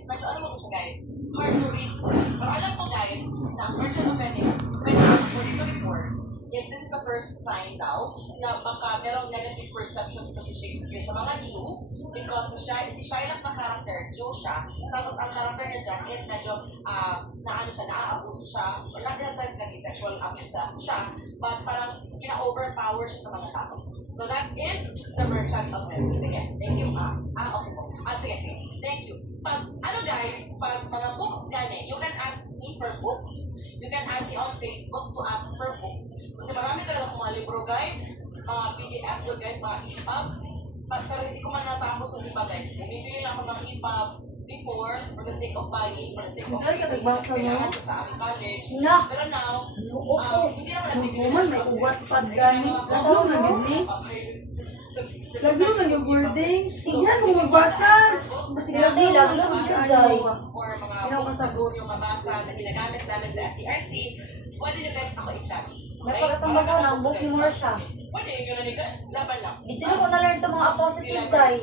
Venice. Medyo ano mo siya guys? Hard to read. Pero alam ko guys, na ang Merchant of Venice, according to reports, yes, this is the first sign daw na baka merong negative perception dito si Shakespeare sa mga Jew because si Shylock na character, Jew siya. Tapos ang character niya dyan is medyo naaabuso siya. Or not in a sense naging sexual abuse siya, but parang overpower siya sa mga tao. So that is the Merchant of Venice. Sige, thank you. Okay po. Sige. Thank you. Pag guys, pag mga books gani, you can ask me for books. You can add me on Facebook to ask for books. Kasi marami talaga akong mga libro guys, mga PDF doon guys, mga EPUB. Pero hindi ko man natapos yung iba guys. Bibili lang ako ng EPUB before for the sake of buying, for the sake of reading. Kailangan siya sa aming college. Pero now, hindi naman nabibili. May ubat pad gani. Lalo na yun eh. Lalo na yung wordings. Tingnan mo magbasa. Kasi lagi lang siya dahil. Or mga books na gusto yung mabasa na ginagamit namin sa FTRC, pwede nyo guys ako i-chat. Napakatambas ko ng book ni Marsha. Pwede yun na ni guys, laban lang. Dito na ko na-learn ito mga positive dahil.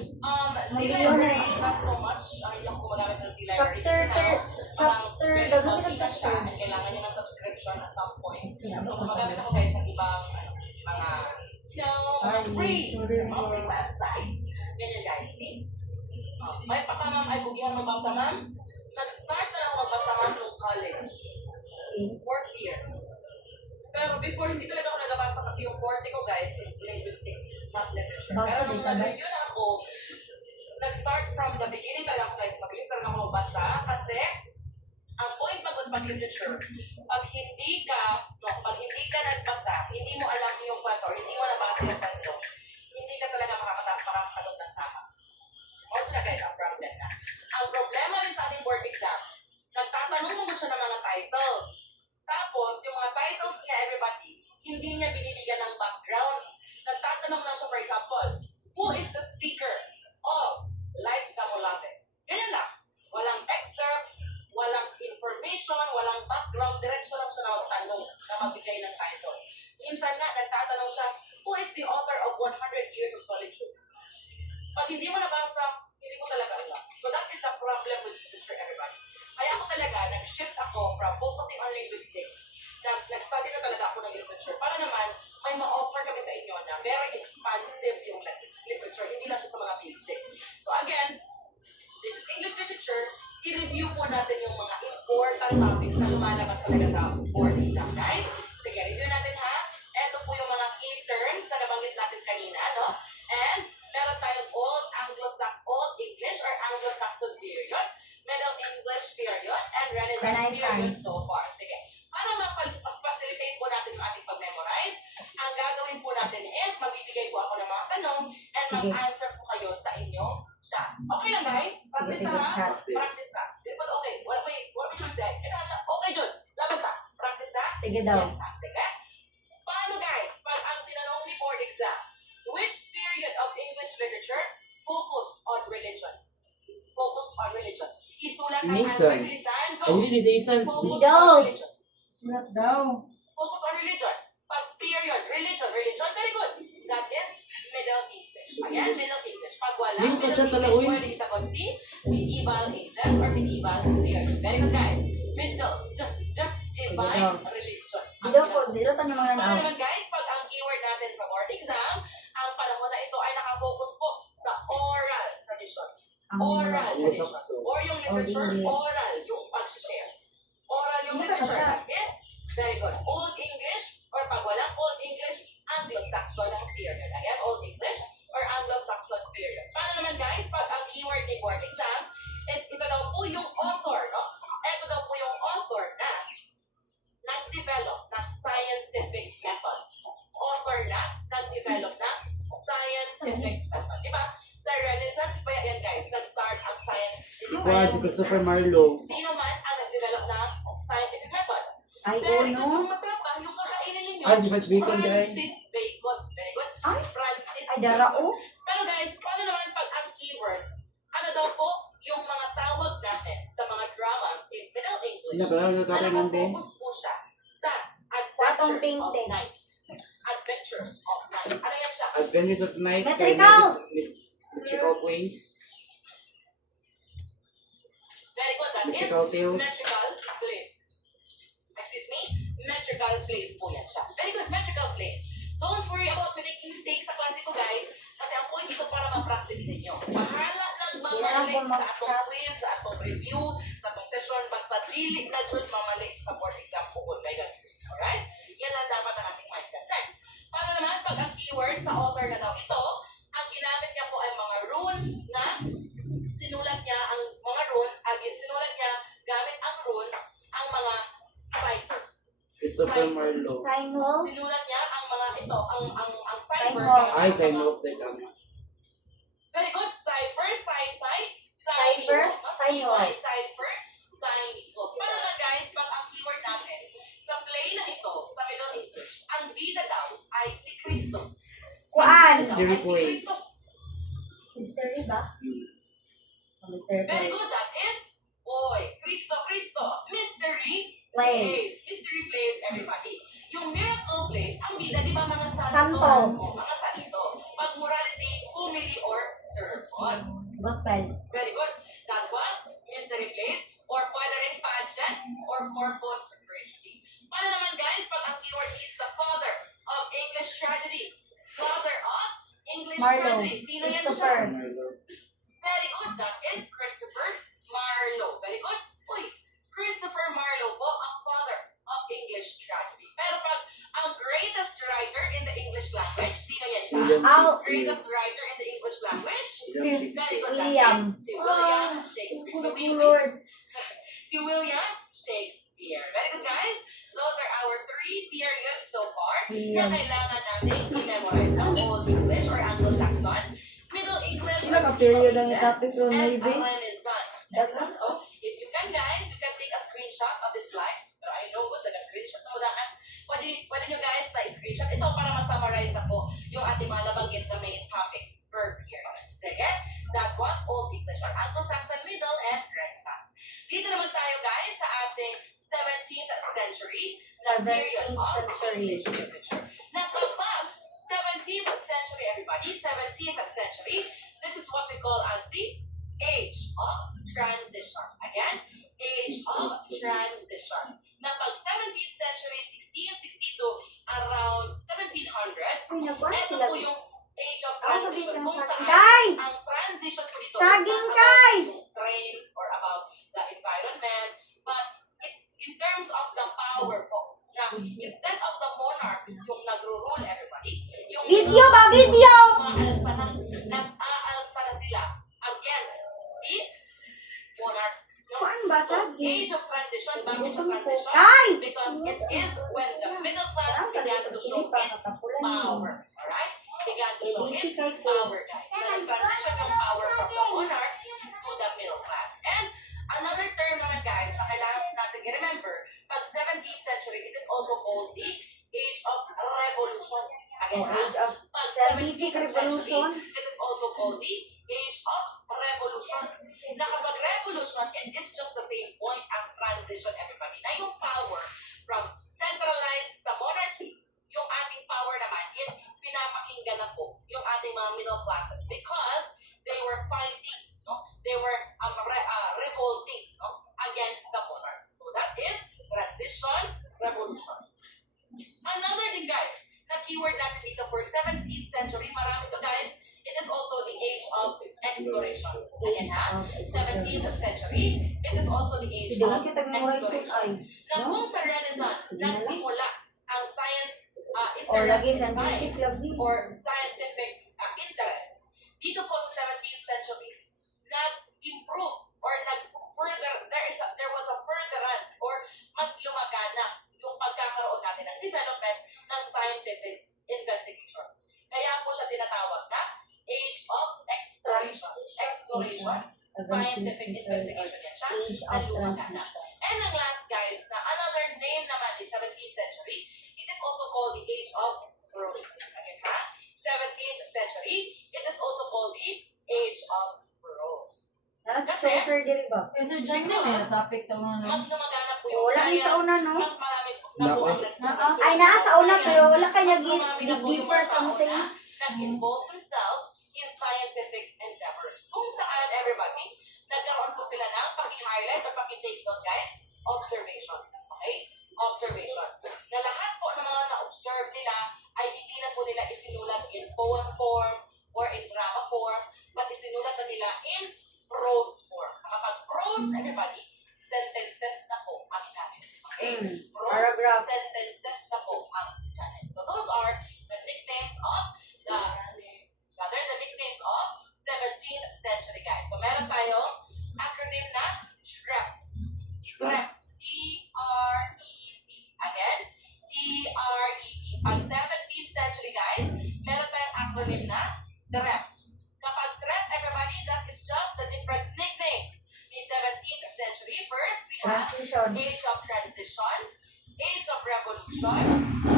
C-library, not so much. Hindi ako gumagamit ng C-library. Kasi now, parang very bulky na siya at kailangan niya ng subscription at some point. So gumagamit ako guys ng ibang mga free websites. Ganyan guys, see? May pa ka ma'am, ay bugihan magbasa ma'am. Nag-start na lang ako magbasa ma'am nung college. 4th year. Pero before, hindi talaga ako nagabasa kasi yung forte ko guys is linguistics, not literature. Pero nung nag-review na ako, nag-start from the beginning talaga ako guys, mabilis talaga ako magbasa kasi ang point pag literature, pag hindi ka nagbasa, hindi mo alam yung kwento or hindi mo nabasa yung kwento, hindi ka talaga makakasagot ng tama. Also na guys, ang problem na. Ang problema rin sa ating board exam, nagtatanong mo siya ng mga titles. Tapos, yung mga titles niya, everybody, hindi niya binibigyan ng background. Nagtatanong lang siya, for example, who is the speaker of Light Damolate? Ganyan lang. Walang excerpt, walang information, walang background, diretso lang siya na magtanong na mabigay ng title. Minsan nga, nagtatanong siya, who is the author of 100 Years of Solitude? Pag hindi mo nabasa, hindi mo talaga alam. So that is the problem with literature, everybody. Kaya ako talaga, nag-shift ako from focusing on linguistics. Nag-study na talaga ako ng literature para naman may ma-offer kami sa inyo na very expansive yung literature, hindi na siya sa mga basic. So again, this is English literature. I-review po natin yung mga important topics na lumalabas talaga sa board exam, guys. Sige, review natin ha. Ito po yung mga key terms na nabanggit natin kanina, no? And meron tayong Old English or Anglo-Saxon period, Middle English period, and Renaissance period so far. Sige. Para ma-facilitate po natin yung ating pag-memorize, ang gagawin po natin is magbibigay po ako ng mga tanong and mag-answer po kayo sa inyong chats. Okay lang guys? Practice na ha? Practice na. But okay, what may choose there? Ito nga siya. Okay, Jun. Laban ta. Practice na? Sige daw. Yes na. Sige. Paano guys? Pag ang tinanong ni board exam, which period of English literature focused on religion? Focused on religion. Isulat ang answer bilisan. Go. Focused on religion. Sulat daw. Focus on religion. Pag period, religion, very good. That is Middle English. Again, Middle English. Pag wala Middle English, pwede isagot si Medieval Ages or Medieval Period. Very good, guys. Middle, divine religion. Dito sa mga Paano naman, guys, pag ang keyword natin sa board exam, ang panahon na ito ay nakafocus po sa oral tradition. Oral tradition. Or yung literature, oral, yung pag-share. Oral yung literature. That is very good. Old English, or pag walang Old English, Anglo-Saxon ang period. Again, Old English or Anglo-Saxon period. Paano naman guys, pag ang keyword ni board exam is ito daw po yung author, no? Ito daw po yung author na nag-develop ng scientific method. Author na nag-develop ng scientific method. Diba? Sa Renaissance pa yan guys, nag-start ang science. Si Christopher Marlowe. Sino man ang nag-develop ng scientific method? Ay, Very no. good. Yung masarap ba? Yung kakainin ninyo. Si Francis Bacon, guys. Francis Bacon. Very good. Ay, Francis ay, dara, Bacon. oh. Pero guys, paano naman pag ang keyword? Ano daw po yung mga tawag natin sa mga dramas in Middle English na nakafocus po siya sa Adventures of Night. Adventures of Night. Ano yan siya? Adventures of Night. Metrical. Metrical Queens. Metrical tails. metrical place. Excuse me? Metrical place po yan siya. Very good, metrical place. Don't worry about making mistakes sa klase ko, guys. Kasi ang point dito para ma-practice ninyo. Bahala lang mamalik sa atong quiz, sa atong review, sa atong session. Basta dili na dyan mamalik sa board exam po kung may quiz. Alright? Yan lang dapat ang ating mindset. Next, paano naman pag ang keyword sa author na daw ito, ang ginamit niya po ay mga runes na sinulat niya ang mga sinulat niya gamit ang runes ang mga cipher. Christopher Marlowe. Sign off. Sinulat niya ang mga ito, ang cipher. Sign off. Ay, sign off the gamma. Very good. Cipher, Cipher, sign off. Cipher, sign off. Para na guys, pag ang keyword natin sa play na ito, sa Middle English, ang bida daw ay si Cristo. Kuan. Mystery place. Mystery ba? Mystery Very place. good. That is, Cristo. Mystery Place. Mystery place, everybody. Yung miracle place, ang bida, di ba mga santo? Santo. Mga santo. Pag morality, homily, or sermon. Gospel. Very good. That was mystery place, or pwede rin pageant, or corpus Christi. Paano naman guys, pag ang keyword is the father of English tragedy? Father of English Marlowe. tragedy. Sino yan Christopher. siya? Marlowe. Very good. That is Christopher Marlowe. Very good. Uy, Christopher Marlowe po ang father of English tragedy. Pero pag ang greatest writer in the English language, sino yan siya? William Ow. Shakespeare. Greatest writer in the English language? William Very good. William. That is si William Shakespeare. So we Lord. si William Shakespeare. Very good, guys. Those are our 3 periods so far na William. kailangan natin i-memorize ang Old English or Anglo-Saxon, Middle English or Naka-period Medieval ang English, topic ko, and maybe. Renaissance. Dapat. So, if you can, guys, you can take a screenshot of this slide. Pero I know good, nag-screenshot na udahan. Pwede nyo guys na screenshot ito para ma-summarize na po yung ating mga nabanggit na main topics per period. Sige, that was Old English or Anglo-Saxon, Middle, and Renaissance. Dito naman tayo guys sa ating 17th century na period of 17th century. English literature. Na kapag 17th century, everybody, 17th century, this is what we call as the age of transition. Again, age of transition. Na pag 17th century, 1660 to around 1700s, Ay, nagkuhan ito sila. po yung age of Ako transition sabihin kung ng saan Kay! ang transition po dito Saging, is not Kay! about yung trains or about the environment, but in terms of the power po, na instead of the monarchs yung nagro-rule everybody, yung Video ba? Video! nag-aalsa na sila against the monarchs. No? Kuan ba? So, Saging. age of transition, bakit siya transition? Ay! Because it is when the middle class began to show its power. Alright? Began to show its power, guys. Na nag-transition yung power from the monarchs to the middle class. And another term naman, guys, na kailangan natin i-remember, pag 17th century, it is also called the age of revolution. Again, ha? Age of Pag scientific 17th century, revolution. it is also called the age of revolution. Na kapag revolution, it is just the same point as transition, everybody. Na yung power from centralized sa monarchy, yung ating power naman is pinapakinggan na po yung ating mga middle classes because they were fighting, no? They were revolting, no? Against the monarchs. So that is transition, revolution. Another thing, guys, na keyword natin dito for 17th century, marami to, guys, it is also the age of exploration. Again, ha? 17th century, it is also the age Hindi of lang kita memorization exploration. ay. Na kung sa Renaissance, nagsimula ang science Or lagi interest in scientific science lagi. or scientific interest. Dito po sa 17th century, nag-improve or there was a furtherance or mas lumagana yung pagkakaroon natin ng development ng scientific investigation. Kaya po siya tinatawag na age of exploration. Exploration, scientific investigation yan siya, Age na of lumagana. transition. And ang last, guys, na another name naman is 17th century, it is also called the age of bronze. Okay, ha? 17th century, it is also called the age of bronze. Nara sa Kasi- saucer diri ba? Sir John, na may topic sa mga Mas lumagana po yung Wala ni sa science, una, no? mas marami na po ang nagsusunod. Ay, nasa una, pero wala kayo Mas marami na dig po yung deeper mga tao something. na nag-involve themselves in scientific endeavors. Kung saan, everybody, nagkaroon po sila ng paki-highlight or paki-take note, guys, observation. Okay? Observation. Na lahat po ng mga na-observe nila ay hindi na po nila isinulat in poem form or in drama form, but isinulat na nila in prose form. Kapag prose, everybody, sentences na po ang gamit. Okay? Prose, Paragraph. sentences na po ang gamit. So those are the nicknames of the nicknames of 17th century, guys. So meron tayong acronym na TREP. TREP. T-R-E-P. Again, T-R-E-P. Pag 17th century, guys, meron tayong acronym na TREP. Kapag TREP, everybody, that is just the different nicknames ni 17th century. First, we have Transition. Age of Transition, Age of Revolution,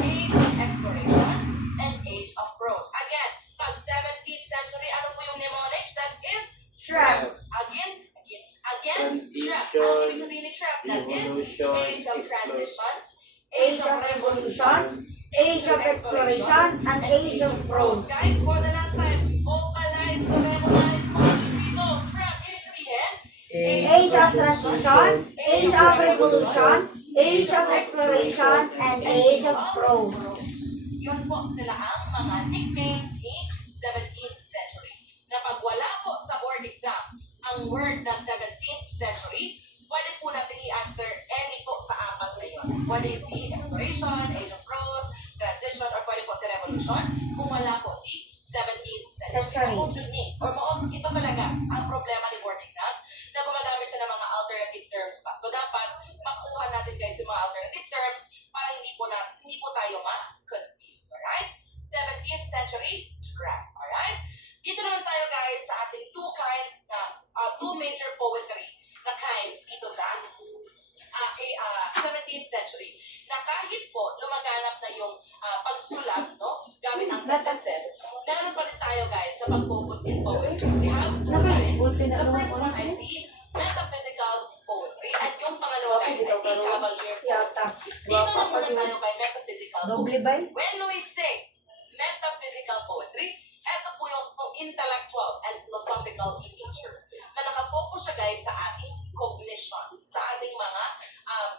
Age of Exploration, and Age of Prose. Again, pag 17th century, ano po yung mnemonics? That is Trap. Again, trap. Transition, Ano ibig sabihin ni trap? That is Revolution, Age of Transition, Age of Revolution, Age of Exploration, and Age of Prose. Guys, for the last time, vocalize to memorize mga dito. Trap, ibig sabihin, Age of Transition, Age of Revolution, Age of Exploration, and Age of Prose. Yun po sila ang mga nicknames ni 17th century. Na pag wala po sa board exam ang word na 17th century, pwede po natin i-answer any po sa apat na yun. Pwede si exploration, age of prose, transition, or pwede po si revolution kung wala po si 17th century. Ito talaga ang problema ni board exam na gumagamit siya ng mga alternative terms pa. So dapat makuha natin guys yung mga alternative terms para hindi po tayo ma-confuse. Alright? 17th century trap. Alright? Dito naman tayo guys sa ating two major poetry na kinds dito sa 17th century na kahit po lumaganap na yung pagsusulat no, gamit ang sentences, meron pa rin tayo guys na pag-focus in poetry. We have two kinds. The first one I see metaphysical poetry and yung pangalawa guys I see cavalier poetry. Dito na muna tayo kay metaphysical poetry. Doble ba? When we say metaphysical poetry, ito po yung intellectual and philosophical in nature. Na nakafocus siya guys sa ating cognition, sa ating mga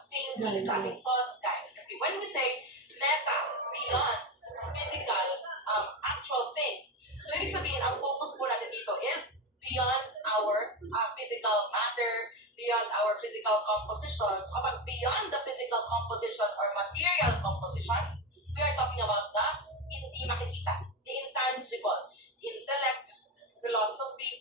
thinking, sa ating thoughts guys. Kasi when we say meta, beyond physical, actual things, so ibig sabihin, ang focus po natin dito is beyond our physical matter, beyond our physical composition. So kapag beyond the physical composition or material composition, we are talking about the hindi makikita, the intangible, intellect, philosophy,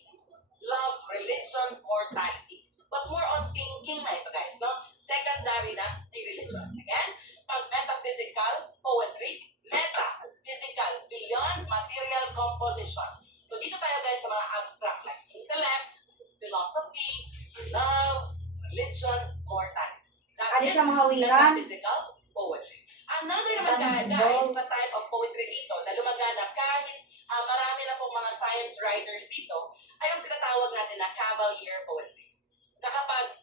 love, religion, mortality. But more on thinking na ito guys, no? Secondary na si religion. Again, pag metaphysical poetry, metaphysical, beyond material composition. So dito tayo guys sa mga abstract like intellect, philosophy, love, religion, mortality. That Ano is siya mga wiran? metaphysical poetry. Another naman guys, na type of poetry dito na lumaganap kahit marami na pong mga science writers dito ay ang tinatawag natin na cavalier poetry. Na kapag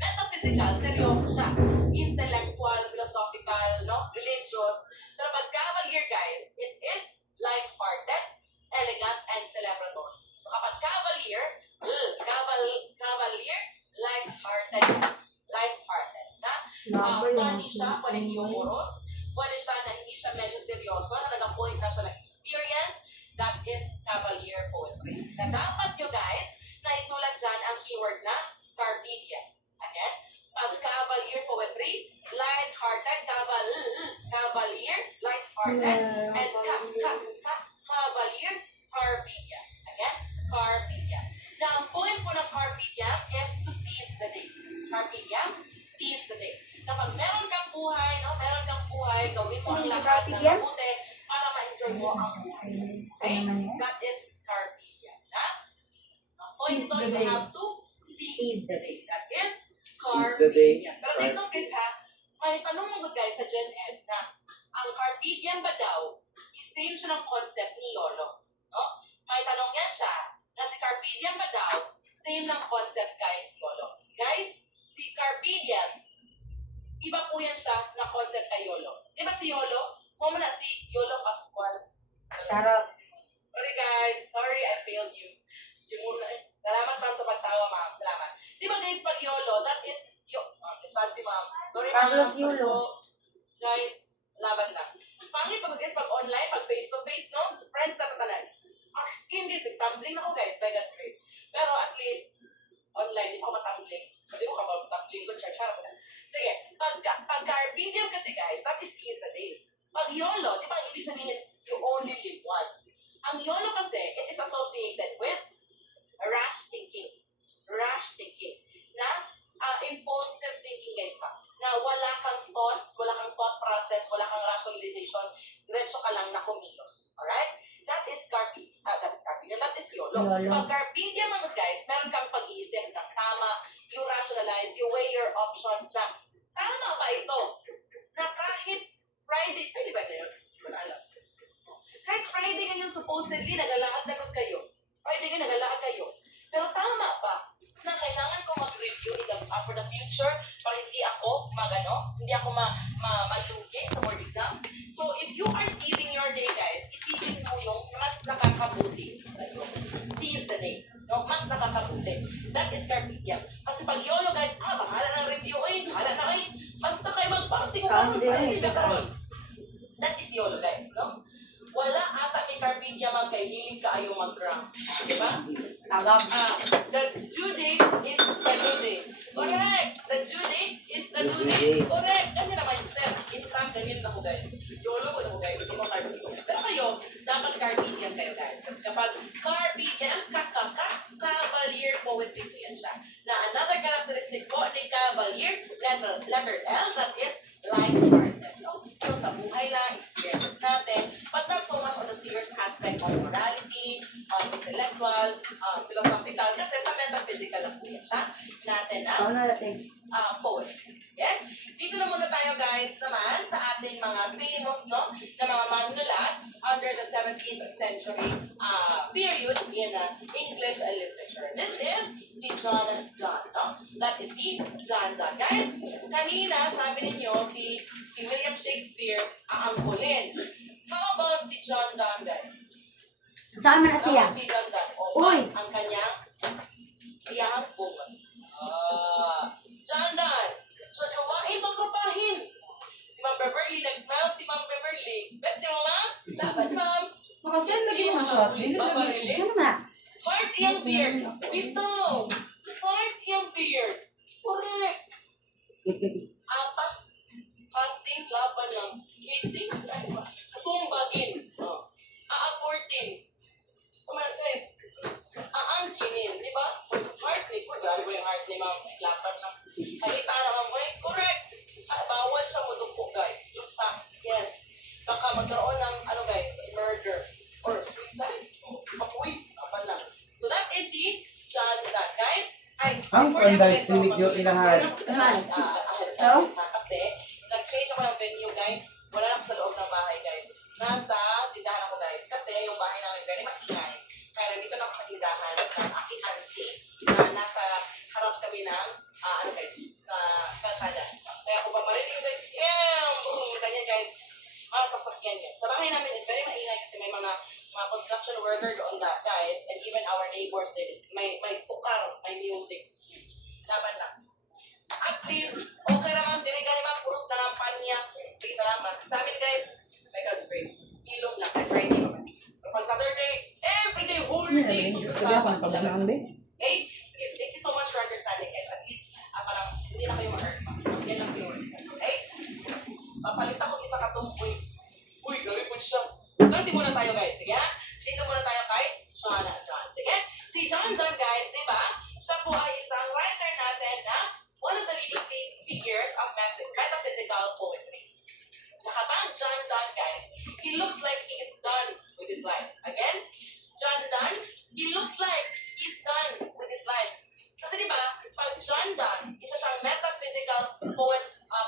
metaphysical, seryoso siya. Intellectual, philosophical, no? Religious. Pero pag cavalier guys, it is light-hearted, elegant, and celebratory. So kapag cavalier, light-hearted guys. Light-hearted. Funny siya, pwedeng humorous, pwede siya na hindi siya medyo seryoso, na nag-point na siya ng experience, that is cavalier poetry. Na dapat nyo guys, na isulat dyan ang keyword na carpe diem. Again, pag cavalier poetry, light-hearted, cavalier, light-hearted, and cavalier, carpe diem. Again, carpe diem. Now, ang point po ng carpe diem is to seize the day. Carpe diem, seize the day. Kapag meron kang buhay, gawin mo ang lahat ng mabuti para ma-enjoy mo ang buhay. Okay? That is carpe diem. Ang point Seize doon, the you day. have to seize the day. That is Seize carpe the day. diem. Pero dito guys ha, may tanong mo guys sa Gen Ed na ang carpe diem ba daw, same siya ng concept ni YOLO. No? May tanong yan siya na si carpe diem ba daw, same ng concept kay YOLO. Guys, si carpe diem, iba po yan siya na concept kay YOLO. Di ba si YOLO? Mo na si YOLO Pascual. Charot. Sorry guys, sorry I failed you. Salamat pa sa pagtawa, ma'am. pag YOLO, that is, sad si ma'am. Sorry Carlos ma'am. YOLO. Guys, laban na. Pangit pag guys, pag online, pag face-to-face, no? Friends na tatanan. English, nag-tumbling na ako guys, by God's grace. Pero at least, online, di pa ako matumbling. Hindi mo ka matumbling ko, charge mo na. Sige, pag carpedium kasi guys, that is the day. Pag YOLO, di ba ang ibig sabihin, you only live once. Ang YOLO kasi, it is associated with rash thinking. Rash thinking. Na impulsive thinking guys pa. Na wala kang thoughts, wala kang thought process, wala kang rationalization, diretso ka lang na kumilos. Alright? That is carpedium. That is YOLO. YOLO. Pag carpedium ano guys, meron kang pag-iisip ng tama, you rationalize, you weigh your options na tama ba ito? Na kahit Friday, pwede ba na yun? Hindi ko na alam. Kahit Friday ganyan supposedly, nagalakad-lagod kayo. Friday ganyan, nagalakad kayo. Pero tama ba na kailangan ko mag-review for the future para hindi ako hindi ako malugi sa board exam? So, if you are seizing your day, guys, isipin mo yung mas nakakabuti sa iyo. Seize the day. No? Mas nakakabuti. That is carpedium. Kasi pag YOLO, guys, bahala ng review, bahala na, basta kayo mag-party ko karon, Friday ba karon? That is YOLO, guys, no? Wala ata may carpedium ang kay hilig ka ayaw mag-rank. Diba? The due date is the due date. Correct! The due date is the due date. Correct! Ganyan na mindset. In fact, ganyan na ko guys. YOLO ko na ko guys. Hindi mo carpedium. Pero kayo, dapat carpedium kayo guys. Kasi kapag carpedium, cavalier poetry po yan siya. Na another characteristic po ni cavalier, letter L, that is light-hearted. So sa buhay lang, experiences natin, but not so much on the serious aspect of morality, intellectual, philosophical, kasi sa metaphysical lang po yan siya. Natin Ako na natin. poetry. Okay? Dito na muna tayo guys naman sa ating mga famous na mga manunulat under the 17th century period in English literature. This is si John Donne. No? That is si John Donne. Guys, kanina sabi ninyo si William Shakespeare aangkulin. How about si John Donne, guys? Saan man na siya? Si John Donne. Uy! Ang kanyang iyahang bunga. John Donne. Jojowain to tropahin. Si Ma'am Beverly, nag-smile si Ma'am Beverly. Pwede mo, ma'am? Dapat, ma'am. Makasend lagi mga shot. Dili lagi. Ano na? Heart yung beard. Ito. Heart yung beard. Correct. Apat. Fasting, laban lang. Kissing, susumbagin. Aaportin. Kumain, guys. Aangkinin, di ba? Heart ni, grabe ko yung heart ni ma'am. Laban lang. Halita na ma'am, correct. Bawal siya mudukpo, guys. In fact, yes. Baka magkaroon ng, guys, murder or suicide. Kapuwi, laban lang. So that is si John Donne, guys. Ang panday sinig yung inahan. Kasi, nag-change ako ng venue, guys. Wala lang ako sa loob ng bahay, guys. Nasa tindahan ako, guys. Kasi yung bahay namin very maingay. Kaya nandito na ako sa tindahan ng aking auntie na nasa harap kami ng, guys, sa kalsada. Kaya kung ba marinig, guys, ganyan, guys. Sa sakyan yan. Sa bahay namin is very maingay kasi may mga construction worker doon guys. And even our neighbors, there is, may tukar, may music. Laban lang. At least, okay naman, dinigay naman, puros na lang panya. Sige, salamat. Sa amin guys, by God's grace, ilog lang, by Friday naman. Pero pag Saturday, everyday, whole day, so sasabat lang. Okay? Sige, thank you so much for understanding guys. At least, parang hindi na kayo ma-earn pa. Yan lang pinuri. Okay? Papalit ako isa katumboy. Uy, gari po siya. Kasi muna tayo guys, sige ha? Dito muna tayo kay John Donne. Sige? Si John Donne guys, di ba? Siya po ay isang writer natin na one of the leading figures of metaphysical poetry. Nakabang John Donne, guys, he looks like he is done with his life. Again, John Donne, he looks like he's done with his life. Kasi di ba, pag John Donne, isa siyang metaphysical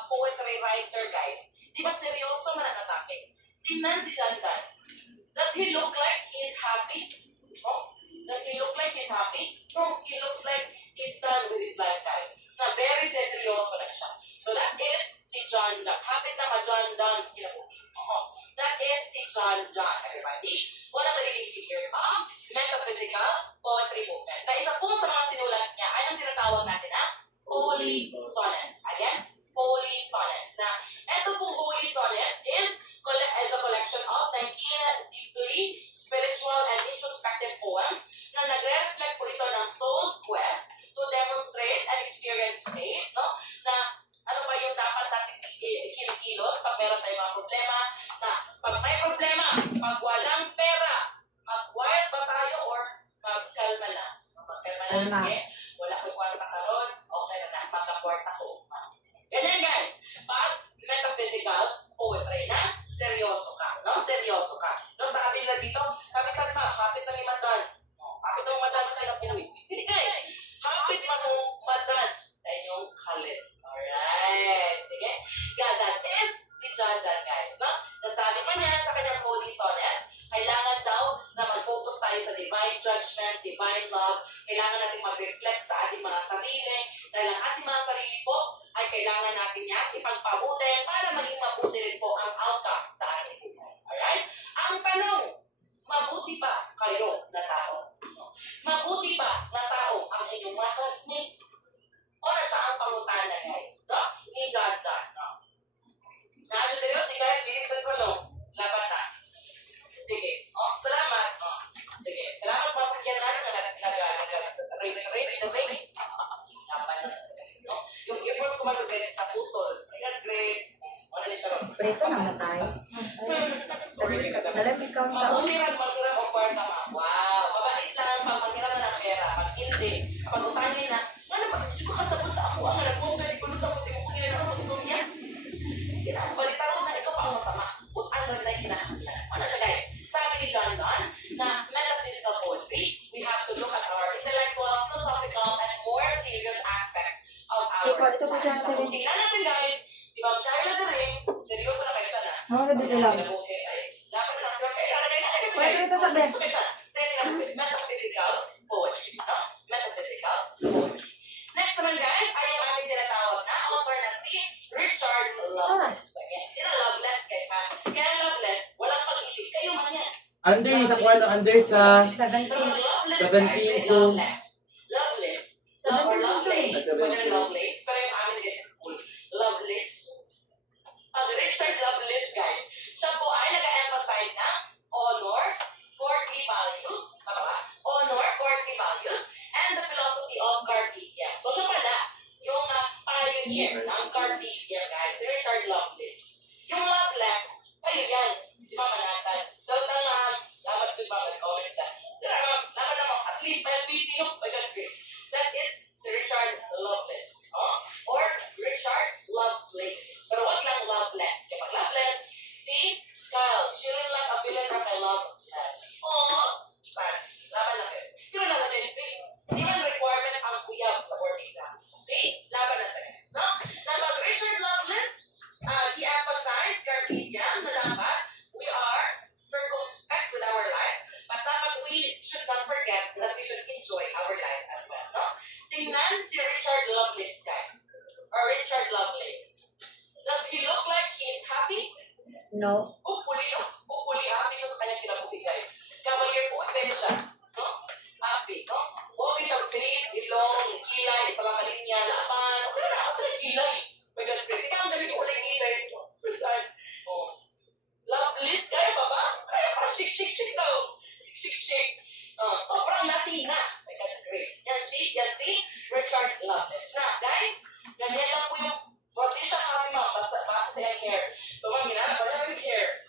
poetry writer, guys, di ba seryoso mananatapik? Tingnan si John Donne. Does he look like he's happy? No? Does he look like he's happy? No, he looks like he's done with his life, guys. Na very seryoso na siya. So that is si John Donne. Hapit na ma-John Donne sa kinabuhi. That is si John Donne, everybody. One of the leading figures of metaphysical poetry movement. Na isa po sa mga sinulat niya ay ang tinatawag natin na holy sonnets. Again, holy sonnets. Na, eto pong holy sonnets is a collection of 19 deeply spiritual and introspective poems na nagre-reflect po ito ng soul's quest to demonstrate and experience faith, no? Na ano ba yung dapat natin kinikilos pag meron tayong mga problema, na pag may problema, pag walang pera, mag-wild ba tayo or magkalma lang? Magkalma lang, sige. Wala ko kwarta karon, okay na, magkakwarta ko. Ganyan guys, pag metaphysical poetry na, seryoso ka, no? Seryoso ka. No, sa kabila dito, kapisan pa, kapit na ni Madan. Kapit na Madan sa kanyang puwi. Hindi guys, kapit manong Madan sa inyong college. Alright. Okay? God, that is si John Donne, guys. No? Nasabi pa niya sa kanyang holy sonnets, kailangan daw na mag-focus tayo sa divine judgment, divine love. Kailangan natin mag-reflect sa ating mga sarili. Dahil ang ating mga sarili po ay kailangan natin yan ipagpabuti para maging mabuti rin po ang outcome sa ating buhay. Alright? Ang tanong, mabuti ba kayo na tao? Mabuti ba na tao ang inyong mga classmate? O na siya ang pangutana, guys? No? Ni John Donne. No? Nakasya tayo, sige, direction ko, no? Laban na. Sige. Oh, salamat. Oh. Sige. Salamat sa masakyan na nag-raise the ring. Laban na. No? Yung efforts ko mag-grace sa putol. Yes, Grace. Ano ni siya ron? Preto naman tayo. Alam, ikaw na. Maghirap o kwarta ma. Wow. Mabait lang pag maghirap na ng pera. Pag hindi, kapag utangin na, ano ba? Hindi ko kasabot sa ako. Ang alam ko, pero kung tapos yung kukunin na ako sa kunya. Balita ko na ikaw pa ang masama. Kung ano na kinahanglan. Ano siya guys? Sabi ni John Donne na metaphysical poetry, we have to look at our intellectual, philosophical, and more serious aspects of our Ikaw, dito po dyan, lives. Tere. Tingnan natin guys, si Ma'am Carla na rin, seryoso na kayo siya na. Oo, nabili lang. Laban na lang sila. Kaya lagay na kayo siya. Pwede ito sabihin. Say metaphysical poetry. No? Metaphysical poetry. Next naman guys, ay yung ating tinatawag na author na si Richard Lovelace. Again, ito Lovelace guys ha. Kaya Lovelace, walang pag-ibig. Kayo man yan. Under sa kwarto, under sa 17. Pero pag Lovelace 17 guys, to- Lovelace. Lovelace. Love or Lovelace. 17. Whether Lovelace, pero yung amin din sa school. Lovelace. Pag Richard Lovelace guys, siya po ay nag-emphasize ng honor, courtly values, tama ba? Honor, courtly values, and the philosophy of Cartesian. So siya pala, yung pioneer ng Cartesian guys, si Richard Lovelace. Yung Lovelace, kayo yan, di ba manatan? So lamat din ba, mag-comment siya. Laman naman, at least may LBT yung, by God's grace. That is si Richard Lovelace. Or Richard Lovelace. Pero wag lang Loveless. Kaya pag Loveless, si Kyle, chilling like a villain na kay Loveless. Sad. Laban na kayo. Pero natin guys, hindi man requirement ang kuyab sa board exam. Okay? Laban na tayo guys. No? Na pag Richard Lovelace, he emphasized Cartesian na dapat we are circumspect with our life, but dapat we should not forget that we should enjoy our life as well. No? Tingnan si Richard Lovelace guys. Or Richard Lovelace. Does he look like he is happy? No. Hopefully, no? Hopefully, happy siya sa kanyang kinabuhi, guys. Cavalier po, pwede siya. No? Happy, no? Okay siyang face, ilong, kilay, isa lang kalinya, laban. Okay na ako sa kilay. My God's grace. Ikaw ang galing ko ulit kilay. First time. Oh. Loveless, kaya pa ba? Kaya pa, shik daw. Shik. Sobrang Latina. My God's grace. Yan si Richard Lovelace. Na, guys, ganyan lang po yung, hindi siya happy ma'am, basta sa iyong hair. So, ma'am, ginanap ko na yung hair.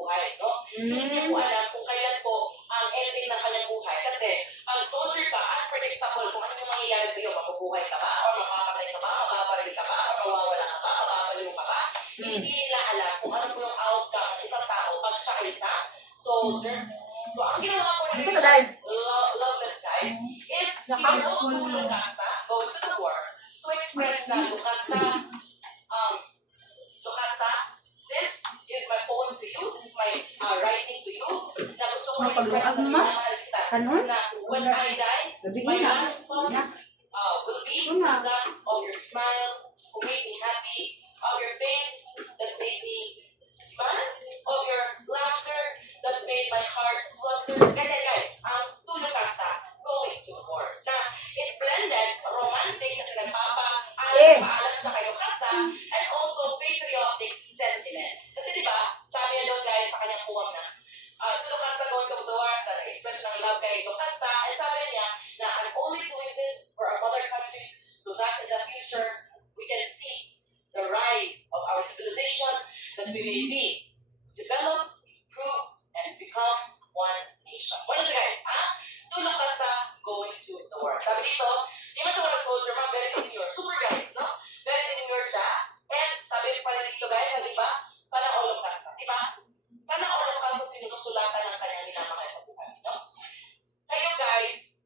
buhay, no? Hindi niya po alam kung kailan po ang ending ng kanyang buhay. Kasi pag soldier ka, unpredictable kung ano yung mangyayari sa iyo. Mabubuhay ka ba? O mapapatay ka ba? Mababaril ka ba? O mawawala ka ba? Mababaliw ka ba? Hindi nila alam kung ano po yung outcome ng isang tao pag siya ay isang soldier. So, ang ginawa po ni Richard Loveless, guys, is he wrote to Lucasta, going to the wars, to express na Lucasta, Lucasta, this is my poem to you, this is my writing to you, na gusto ko express na minamahal kita, na when I die, my last thoughts will be that of your smile, who made me happy, of your face that made me smile, of your laughter that made my heart flutter. Ganyan guys, to Lucasta, going to the wars. Na it blended romantic kasi nagpapaalam sa kay Lucasta and also patriotic sentiments. Kasi di ba, sabi niya doon guys sa kanyang poem na to Lucasta going to the wars, na expression ng love kay Lucasta, and sabi niya na I'm only doing this for our mother country so that in the future we can see the rise of our civilization, that we may be developed, improve, and become one nation. What is it guys? Tulong ka sa going to the war. Sabi dito, di man siya walang soldier, man, very demure. Super guys, no? Very demure siya. And sabi pa rin dito guys, di ba? Sana all of us, di ba? Sana all of us sa sinusulatan ng kanyang minamahal sa buhay, no? Kayo guys,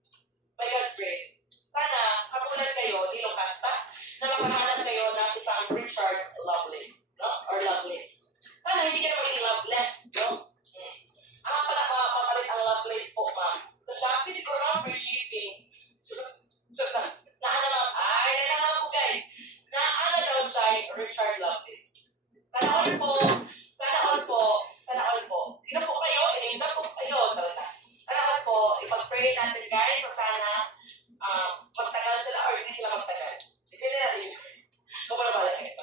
by God's grace, sana katulad kayo ni Lucasta, na makahanap kayo ng isang Richard Lovelace, no? Or Lovelace. Sana hindi ka na maging loveless, no? Mapalit ang Lovelace po, ma'am. Sa Shopee, siguro na free shipping. Naana po guys. Naana daw siya Richard Lovelace. Sana all po. Sino po kayo? Ininda po kayo. Sana all po. Ipag-pray natin guys. So sana magtagal sila or hindi sila magtagal. Depende natin yun. So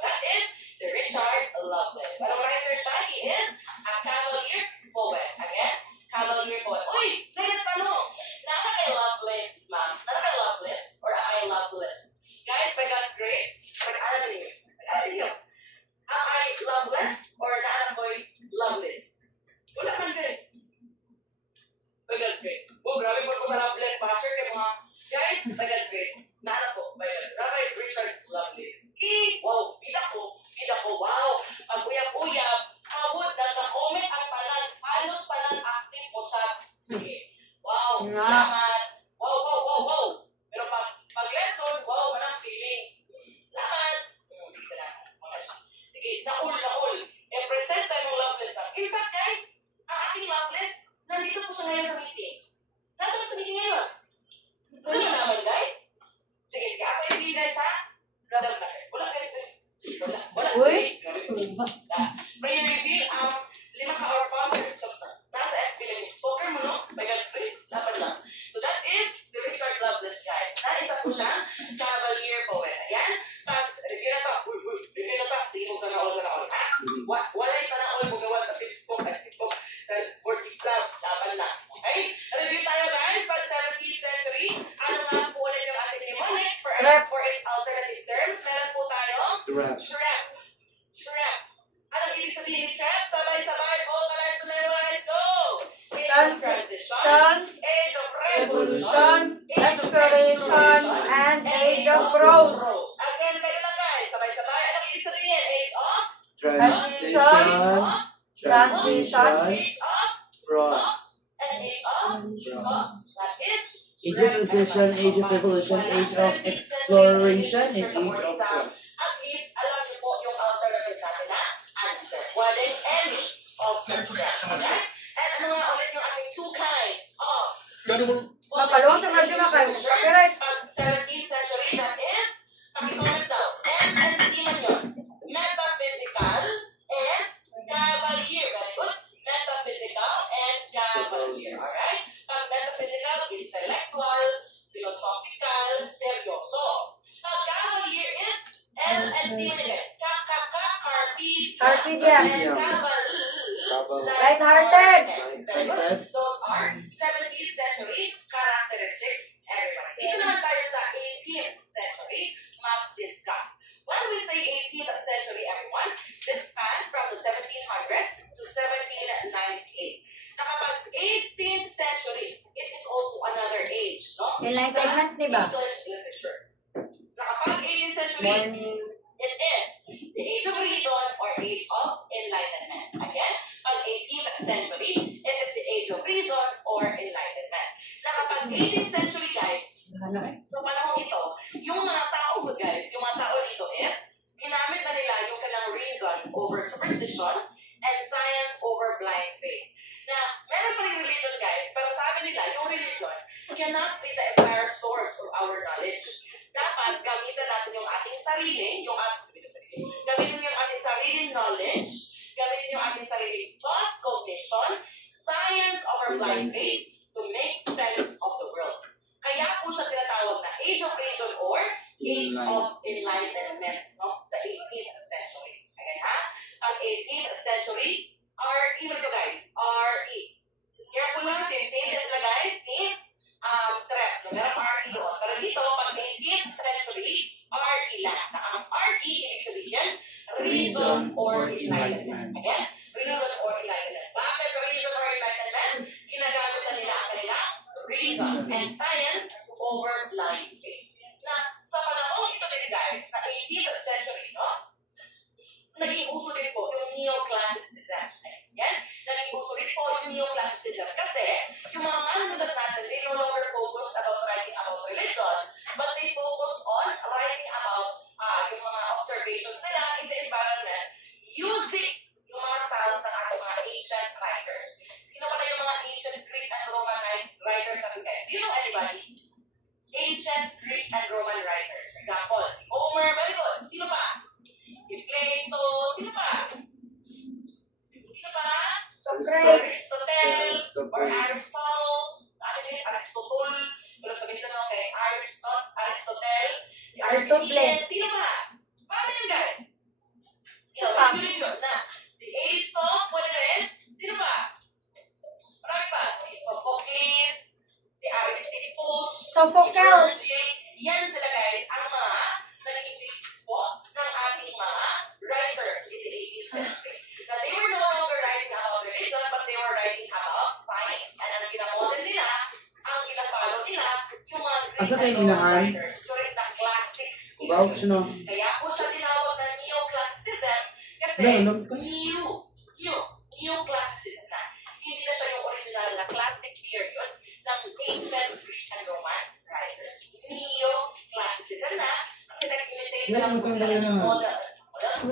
that is si Richard Lovelace. Anong writer siya? He is a Cavalier poet. Again, Cavalier poet. Uy! Tanong! Nana kay Lovelace, ma'am? Nana kay Lovelace? Or am I loveless? Guys, by God's grace, mag-aral niyo. Am I loveless? Or nana ko'y loveless? Wala man guys. By God's grace. Oh, grabe po sa loveless. Baka-share kayo mga guys, by God's grace. Nana po, by God's grace. Nana kay Richard Lovelace. Wow, bida ko, wow. Pag uyab-uyab, abot, nagka-comment ang tanan, halos tanan active mo chat. Sige. Wow, salamat. Wow. Pero pag lesson, wow, manang feeling. Salamat. Salamat. Sige, naul. I-present tayo mong Loveless. In fact, guys, ang ating Loveless, nandito po siya ngayon sa meeting. Nasaan sa meeting ngayon? Gusto mo naman, guys? Sige. Ako yung guys, ha? Wala, guys. Wala. Uy! Prayer reveal ang 5 ka-hour founder. Nasa FB lang yung spoker mo, no? By God's grace. Lapan lang. So that is si Richard Loveless, guys. Isa po siyang Cavalier poet. Ayan. Review na to. Sige mo sana all, ha? Wala yung sana all magawa sa Facebook. Word exam. Lapan lang. Okay? Review tayo, guys. Pag 17th century, ano nga po ulit yung ating mnemonics for its alternative terms? Meron po tayo Shrap. Anong ibig sabihin ni Shrap? Sabay-sabay, vocalize to memorize, go! Age of transition, age of revolution, Restoration, and age of rose. Again, kayo na guys, sabay-sabay. Anong ibig sabihin? Age of? Transition. Age of? Cross. And age of? That is? Age of transition, age of revolution, age of exploration, and age of cross. At least, alam niyo po yung alternative natin na answer. Pwedeng any of them. Alright? And ano nga ulit yung ating two kinds of Mapaluwag sa radyo na kayo. Copyright. 17th century, that is, pakicomment daw. M and C man yun. Metaphysical and Cavalier. Very good. Metaphysical and Cavalier. Alright? Pag metaphysical, intellectual, philosophical, seryoso. Pag Cavalier is L and C man yun. Carpe diem. And Light-hearted. Very good. Those are 17th century characteristics, everybody. Dito naman tayo sa 18th century mag-discuss. When we say 18th century, everyone, this span from the 1700s to Na kapag 18th century, it is also another age, no? Enlightenment, di ba? English literature. Na kapag 18th century, Morning. it is the age of reason or age of enlightenment. Again, pag 18th century, it is the age of reason or enlightenment. Na kapag 18th century, guys, sa panahon ito, yung mga tao, guys, yung mga tao dito is, ginamit na nila yung kanilang reason over superstition and science over blind faith. Na, meron pa rin religion, guys, pero sabi nila, yung religion cannot be the entire source of our knowledge. Dapat gamitin natin yung ating sarili, gamitin yung ating sariling knowledge, gamitin yung ating sariling thought, cognition, science over blind faith to make sense of the world. Kaya po siya tinatawag na Age of Reason or Age of Enlightenment, no? Sa 18th century. Again, ha? Pag 18th century, R-E mo dito, guys. R-E. Careful lang, same na guys, ni trap. No? Meron R-E doon. Pero dito, pag 18th century, R-E lang. Na ang R-E, ibig sabihin, reason or enlightenment. Again, reason or enlightenment. Bakit reason or enlightenment? Ginagamit na nila ang kanilang reason and science over blind faith. Na sa panahon ito din, guys, sa 18th century, no? Naging uso din po yung neoclassicism. Ayan? Naging uso din po yung neoclassicism. Kasi, yung mga manunulat natin, they no longer focused about writing about religion, but they focused on writing about yung mga observations nila in the environment using yung mga styles ng ating mga ancient writers. Sino pala yung mga ancient Greek and Roman writers natin, guys? Do you know anybody? Ancient Greek and Roman writers. Example, si Homer, very good. Sino pa? Si Plato, sino pa? Sino pa? Socrates. Aristotle, or Aristotle. Sa akin is Aristotle. Pero sabihin naman kay Aristotle, si Archimedes, sino pa? Paano yun, guys? Sino pa? Yun na. Si Aesop, pwede rin. Sino pa? Marami pa. Si Sophocles, si Aristippus, Sophocles. si Virgil. Yan sila, guys, ang mga naging basis po ng ating mga writers in the 18th century. Na they were no longer writing about religion, but they were writing about science. And ang ginamodel nila, ang ginapalo nila, yung mga Greek Asa tayo and Roman minahan? writers during the classic Wow, period. sino? Kaya po siya tinawag na neoclassicism kasi neoclassicism na. Hindi na siya yung original na classic period ng ancient Greek and Roman writers. Neoclassicism na kasi nag-imitate na lang po sila ng model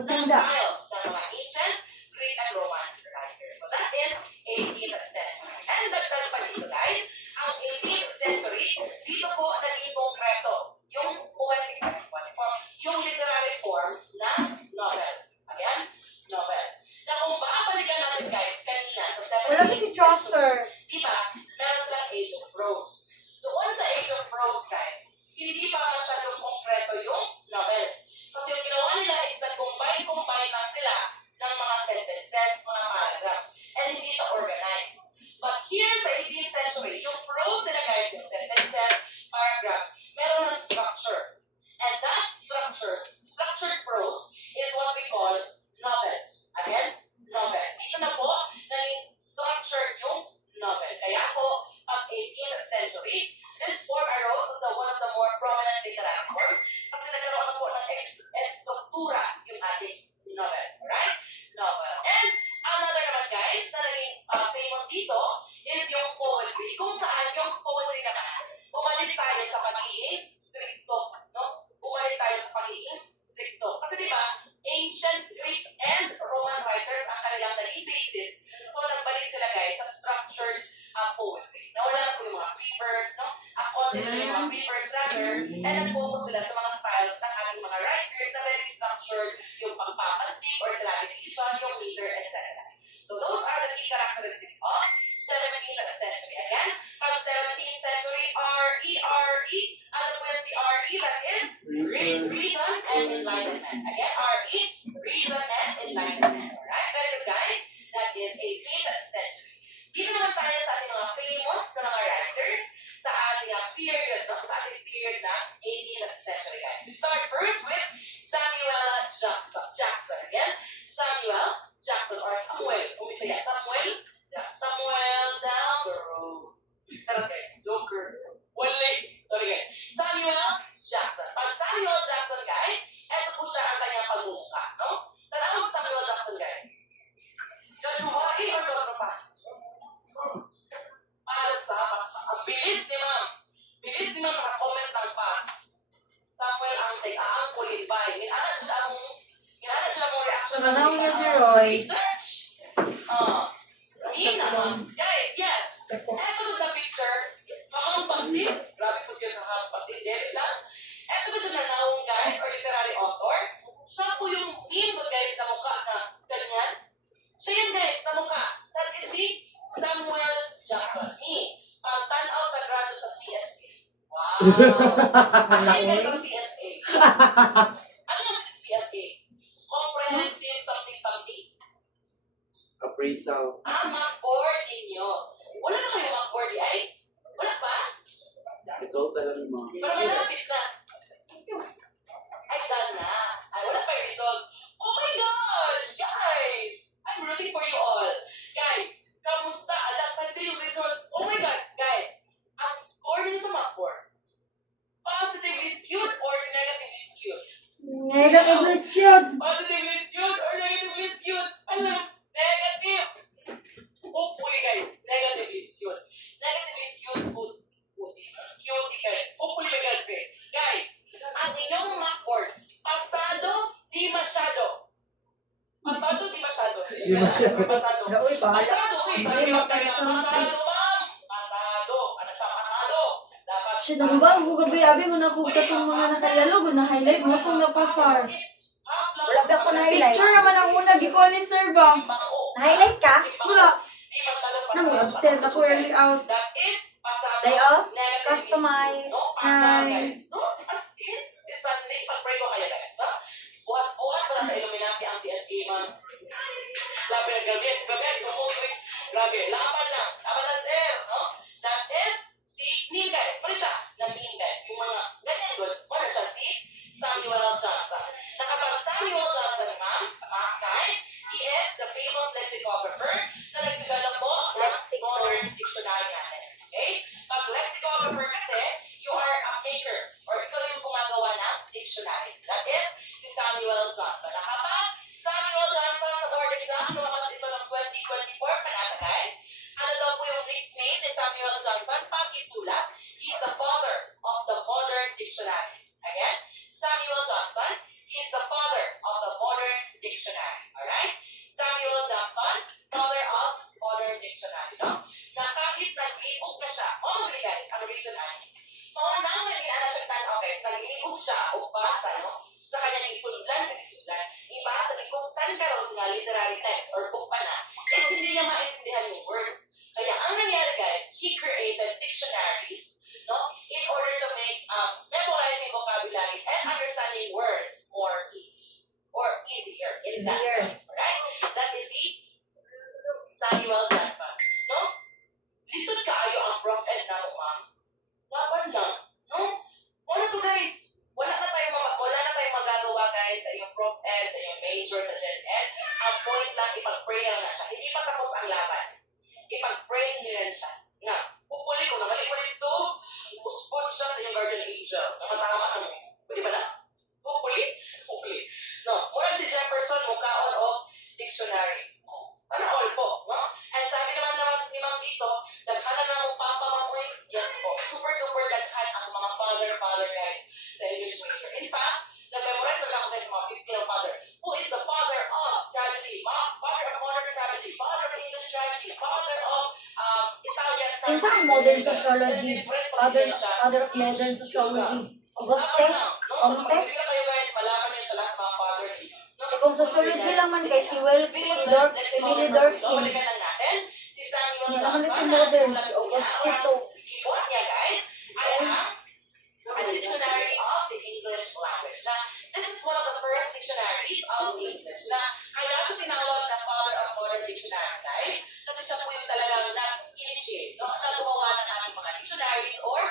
ng styles ng mga ancient Greek and Roman writers. So that is 18th century. And dagdag pa dito, guys, ang 18th century, dito po naging konkreto yung poetic form, yung literary form na novel. Again, novel. Na kung babalikan natin, guys, kanina sa 17th Wala si Chaucer. diba, meron silang age of prose. Doon sa age of prose, guys, hindi pa masyadong konkreto yung novel. Kasi yung ginawa nila is nag-combine lang sila ng mga sentences, mga paragraphs, and hindi siya organized. But here sa 18th century, yung prose nila, guys, yung sentences, paragraphs, meron ng structure. And that structured prose, is what we call novel. Again, novel. Dito na po, naging structured yung novel. Kaya po, pag 18th century, this form arose as one of the more prominent literary forms kasi nagkaroon na po ng estruktura yung ating novel. Right? Novel. And another naman, guys, na naging famous dito is yung poetry. Kung saan yung poetry naman, umalit tayo sa pagiging stricto. No? Umalit tayo sa pagiging stricto. Kasi diba, ancient Greek and Roman writers ang kanilang naging basis. So, nagbalik sila, guys, sa structured poetry. Nawala na po yung mga free verse, no? Konti na yung mga free verse rather, and nag-focus sila sa mga styles ng ating mga writers na very structured, yung pagpapantig or syllabication, yung meter, etc. So, those are the key characteristics of 17th century. Again, from 17th century, R-E, ano po yung si R-E? That is reason and enlightenment. Again, R-E, reason and enlightenment. Alright, very good, guys. That is 18th century. Dito naman tayo sa ating mga famous na mga writers sa ating period, no? Sa ating period ng 18th century, guys. We start first with Samuel Jackson. Again, Samuel Jackson or Samuel. Kung isa yan, Samuel H. Search. Guys, yes. Eto na picture. Kahampasin. Grabe po kayo sa hampasin. Dahil lang. Eto ba siya nanawang guys or literary author? Siya po yung meme ko guys na mukha na ganyan. Siya yun guys na mukha. That is si Samuel Jackson. Me. Pagtanaw sa grado sa CSA. Wow. Ano yun guys ang CSA? Ano yung CSA? Comprehensive something. Appraisal. Mag-board ninyo. Wala na kayo mag-board ay? Wala pa? Result na lang mo. Pero malapit na. Ay, done na. Ay, wala pa yung result. Oh my gosh! Guys! I'm rooting for you all. Guys, kamusta? Alam, saan din yung result? Oh my God! Guys, ang score nyo sa mag-board, positively skewed or negatively skewed? Negatively skewed. Positively skewed or negatively skewed? Alam, negative. Hopefully guys, negatively skewed. Negatively skewed food. Cutie guys. Hopefully guys. Guys, ang inyong mock-board, pasado, di masyado. Pasado, di masyado. Di masyado. Pasado. Uy, bahala. Pasado, okay. Sabi Hindi mo, magtagsa ng pasado, ma'am. Pasado. Ano siya, pasado. Dapat. Siya na ba? Kung gabi, abi mo na kung katong mga nakayalo, kung na-highlight mo itong napasar. Wala ba ako na-highlight? Picture naman ang una, gikuha ni Sir ba? Na-highlight ka? Wala. Di masyado pasado. Nang absent ako early out. That is pasado. Day off? Negative Customize. is no, pasado, Nice. guys. No, as in, this Sunday, pag-pray ko kayo guys. No? Buhat ko na sa Illuminati ang CSA, ma'am. Grabe, tumusik. Grabe, laban lang, sir. No? That is si Neil guys. Ano siya? Nag-Neil guys. Yung mga ganyan doon, wala siya si Samuel Johnson. Nakapag Samuel Johnson, ma'am, guys, he is the famous lexicographer na nag-develop po ng modern dictionary natin. Okay? Pag lexicographer kasi, you are a maker or ikaw yung gumagawa ng dictionary. That is si Samuel Johnson. Nakapag Samuel Johnson sa board exam, lumabas ito ng 2024 panata guys. Ano daw po yung nickname ni Samuel Johnson? Pag-isulat, he's the father of the modern dictionary. Again, Samuel Johnson, he's the father of the modern dictionary. Alright? Samuel Johnson, father of modern dictionary. No? Na kahit nag-ibog na siya, really guys, ang reason ay, maunang naging siya tanaw guys, nag-ibog siya o basa, no? Sa kanyang isudlan, ibasa, ikungtan karon nga literary text or book pa na, is hindi niya maintindihan yung words. Kaya ang nangyari guys, he created dictionaries, no? In order to make memorizing vocabulary and understanding words more easy or easier in that sense, right? That is si Samuel Johnson, no? Lisod kaayo ang Prof. Ed na mo, ma'am. Laban lang, no? Wala to guys. Wala na tayong magagawa guys sa iyong Prof. Ed, sa iyong major, sa Gen Ed. Ang point lang, ipag-pray lang na siya. Hindi pa tapos ang laban. Ipag-pray niyo yan siya. Nga, hopefully kung namalik ito, uspot siya sa iyong guardian angel. Namatama ka mo. Pwede ba na? Hopefully. No, muna si Jefferson, mukhaon o dictionary. Sana all po, no? And sabi naman ni Ma'am dito, daghanan na mong papa mamoy. Yes po, super duper daghan ang mga father guys sa English major. In fact, nag-memorize na lang ako guys sa mga 50 ng father. Who is the father of tragedy? Father of modern tragedy, father of English tragedy, father of Italian tragedy. Kinsa ang modern sociology? Father of modern Each sociology. Auguste? No, mag-review na kayo guys, malaman niyo sa lahat mga father. No? Kung sociology lang man kay si Will, si Dork, si Billy Dorkin. Balikan lang natin. Si Samuel Hindi naman Johnson. ito modern. nasulat Si po Auguste niya, ito. ang ibuhat niya guys, ay ang A Dictionary of the English Language. Na, this is one of the first dictionaries of English. Na, kaya siya tinawag na Father of Modern Dictionary guys. Kasi siya po yung talagang nag-initiate, no? Na gumawa ng ating mga dictionaries or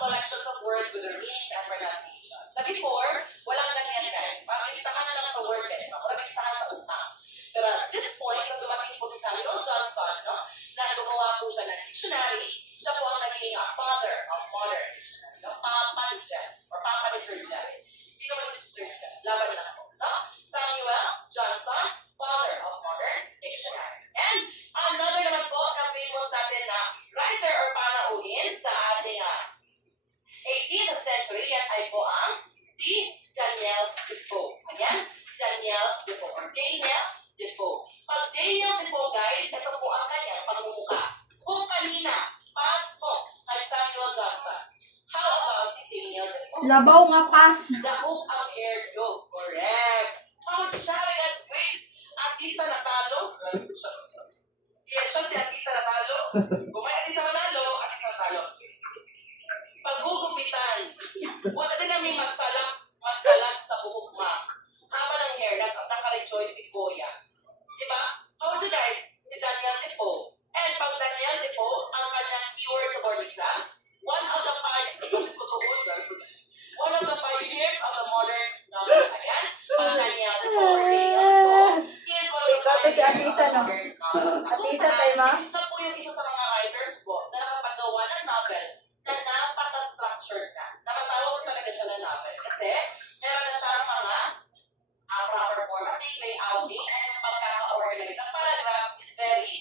collections of words with their meanings and pronunciations. Na before, walang ganyan guys. Pag-listahan na lang sa word guys. Pag-listahan sa utang. Pero at this point, nung dumating po si Samuel Johnson, no? Na gumawa po siya ng dictionary, siya po ang naging father of modern dictionary. No? Papa ni Jeff, or Papa ni Sir Jeff. Sino ba si Sir Jeff? Laban lang po. No? Samuel Johnson, father of modern dictionary. And another naman po na famous natin na writer or panauhin sa ating 18th century, yan ay po ang si Daniel Defoe. Ayan, Daniel Defoe or Daniel Defoe. Labaw nga pas. Dahog ang hair nyo. Correct. Proud siya. That's great. Artista natalo. Si artista natalo. Kung may artista manalo, artista natalo. Pagugupitan. Wala din namin magsalag sa buhok ma. Haba ng hair, naka-rejoice si Kuya. Diba? How would you guys? Si Daniel Defoe. And pag Daniel Defoe, ang kanyang keywords sa board exam, one of the pioneers of the modern novel. Ayan. Pag Daniel Defoe, he is one of the Ikaw to si pioneers of Atisa, the no? modern novel. Atisa tayo, ma? Siya po yung isa sa mga writers po na nakapagawa ng novel na napaka-structured na. Napatawag talaga siya ng novel. Kasi meron na siyang mga proper formatting, layouting, and yung pagkaka-organize ng paragraphs is very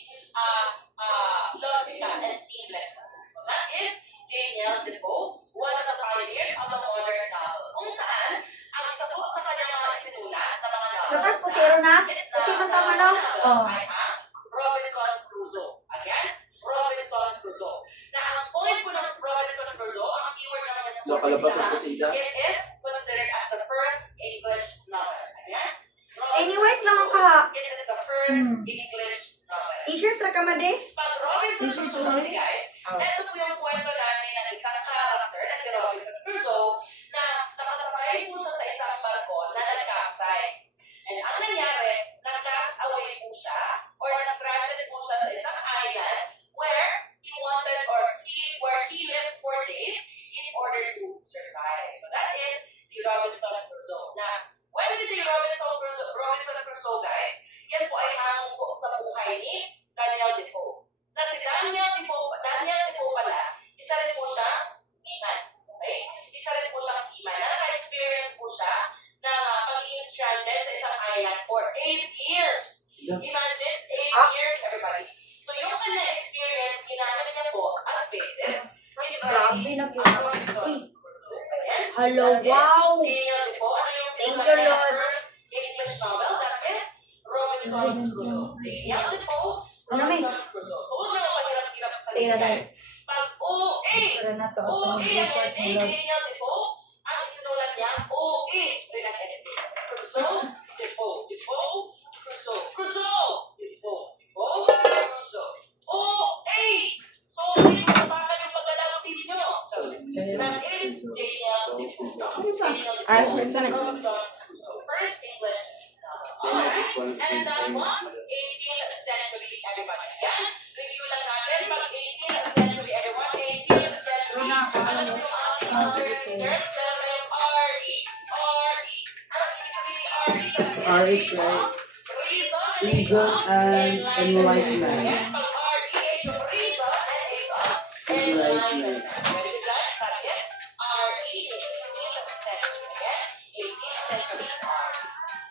logical and seamless. So that is Daniel Defoe, one of the pioneers of the modern novel. Kung saan, ang isa po sa kanyang mga isinulat na mga novels Lakas putero na. Puti man tama na. Oh. ay ang Robinson Crusoe. Again, Robinson Crusoe. Na ang point po ng Robinson Crusoe, ang keyword naman niya sa Nakalabas ang exam, putida. it is considered as the first English novel. Again, Anyway, lang ka. it is the first English novel. T-shirt ra ka ma de. Pag Robinson T-shirt Crusoe tuloy? kasi guys, ito po yung kwento natin ng isang character na si Robinson Crusoe na nakasakay po siya sa isang barko na nag-capsize. And ang nangyari, nag-cast away po siya or na-stranded po siya sa isang island where he lived for days in order to survive. So that is si Robinson Crusoe. Na when we say Robinson Crusoe guys, yan po ay hango po sa buhay ni Daniel Defoe. Na si Daniel Defoe pala, isa rin po siyang seaman. Okay? Isa rin po siyang seaman. Na naka-experience po siya na pagiging stranded sa isang island for 8 years. Imagine, 8 years, everybody. So yung kanyang experience, ginamit niya po as basis. Grabe, nag-iwan. Robinson Uy. Crusoe. Ayan. Hello, That is wow. Daniel Defoe. Ano yung Thank sinulat you, niya ng Lord. first English novel? That is Robinson Crusoe. Daniel Defoe, Ano, may? Robinson Crusoe. So huwag na mapahirap-hirap sa Sige sarili na, guys. Pag OA, Sura na to. OA ang Comfort ending, gloves. Daniel Defoe, ang isinulat niya, OA rin ang ending. Crusoe, Defoe, Crusoe, Defoe, Crusoe. OA! So, hindi mo tapakan yung paglalaro team nyo. So, that is Daniel Defoe. Daniel Defoe, Robinson Crusoe. First English novel. Alright? And that was 18th century, everybody. Again, review lang natin. Pag 18th century, everyone, 18th century, alam mo yung ating alternative terms, meron tayong RE. Ano ibig sabihin ni RE? That is RE, right? Reason and enlightenment. Again, pag RE, age of reason, and age of enlightenment. Very good, guys. That is RE, 18th century. Again, 18th century RE.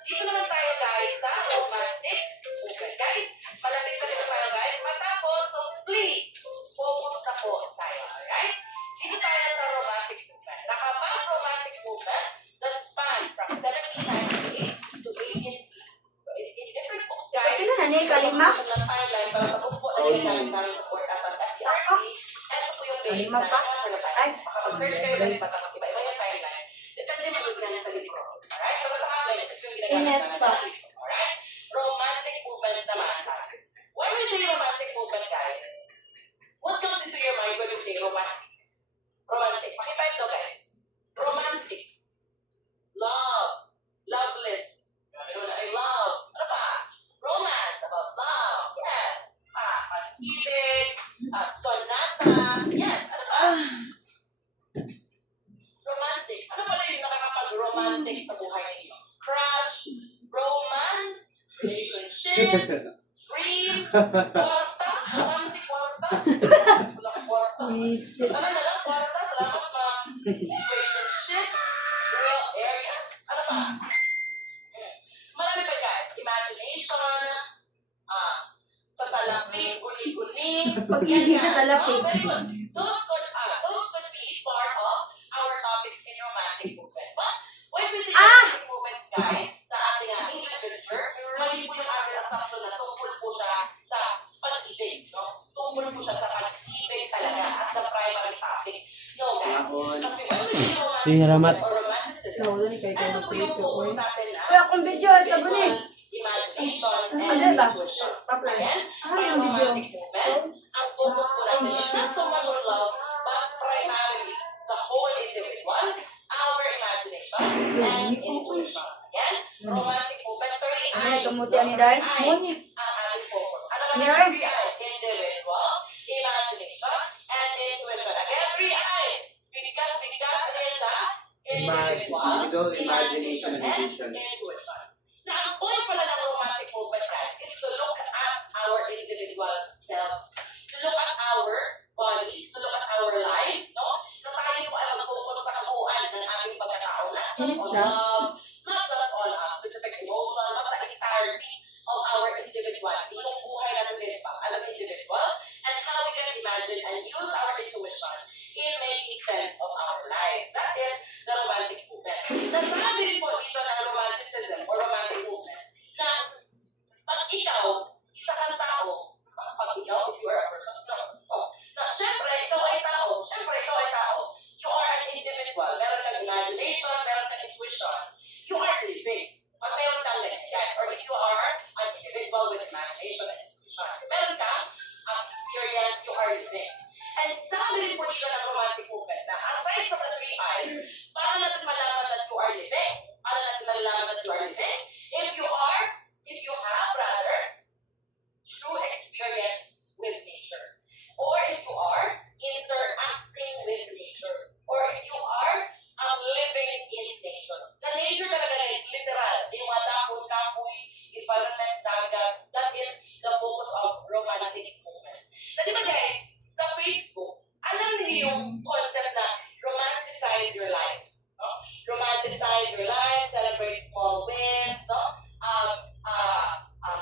Dito naman tayo guys sa romantic movement. Guys, malapit na dito tayo guys. Matapos, so please, focus na po tayo. Alright? Dito tayo sa romantic movement. Nakapag-romantic movement that span from 1798 to 1880. So in different books guys, Pwede na, Nani, kalima? ng timeline para sa book po na ginagamit namin sa board as an FDRC. Ito po yung basis Kalima pa? namin for the Ay. time. Makapag-search kayo guys, matapos iba-iba yung timeline. Depende mag-gagawin sa libro. Alright? Pero sa akin, ito yung ginagamit Inet namin pa. sa libro. Alright? Romantic movement naman. When we say romantic movement, guys, what comes into your mind when you say romantic? Romantic. Pakitype daw, guys. Romantic. Love. Loveless. I love. Ano pa? Romance. About love. Yes. Pag-ibig. Sonata. Yes. Ano pa? Romantic. Ano pala yung nakakapag-romantic sa buhay ninyo? Crush. Romance. Relationship. Dreams. Kwarta. Romantic kwarta. Wala kang kwarta. Visit. Ano na lang, kwarta, salamat ma'am. Situationship, real areas, ano pa? Marami pa guys, imagination, sa salapi, guli-guli. Pag-ibig sa Yan, guys. salapi. Oh, very good. Those could be part of our topics in romantic movement. But when we say romantic movement, guys, sa ating English literature, mali po yung ating assumption na tungkol po siya sa pag-ibig, no? Tungkol po siya sa pag-ibig talaga as the primary topic. No, guys. Kasi when we say romantic Yung haramat. or romanticism. No, doon kayo Ito po yung focus natin na Wala akong video, ito ba individual imagination and Ano ba? intuition. Apply. Again, Ah, ang yung video. romantic movement, ang focus po natin is not so much on love, but primarily the whole individual, our imagination, and intuition. Again, romantic movement, 30 Ano, eyes. kamutihan ni Day? Eyes ang ating focus. Ano naman Ano yung yun? 3 eyes? Individual, imagination, and intuition. Again, 3 eyes. Bigkas, ano yan siya? Individual, imagination, and vision. Intuition. Na ang point pala ng romantic movement, guys, is to look at our individual selves. To look at our bodies, to look at our lives, no? Na tayo po ay mag-focus sa kabuuan ng ating pagkatao. Not just on love, not just on a specific emotion, but the entirety of our individuality. Yung buhay natin guys pa as an individual, and how we can imagine and use our intuition in making sense of our life. That is the romantic movement. Nasabi rin po dito ng romanticism or romantic movement na pag ikaw, isa kang tao, pag ikaw, if you are a person, na syempre, ikaw ay tao, you are an individual, meron kang imagination, meron kang intuition, you are living. Pag meron kang ganyan, guys, or if you are an individual with imagination and intuition, meron kang experience, you are living. And sabi rin po dito ng romantic movement na aside from the 3 eyes, paano natin malaman that you are living? Paano natin malalaman that you are living? If you have rather, true experience with nature. Or if you are interacting with nature. Or if you are living in nature. The nature talaga is literal. Yung mga dahon, kahoy, environment, dagat. That is the focus of romantic movement. Na di ba guys, sa Facebook, alam niyo yung concept na romanticize your life. No? Romanticize your life, celebrate small wins, no?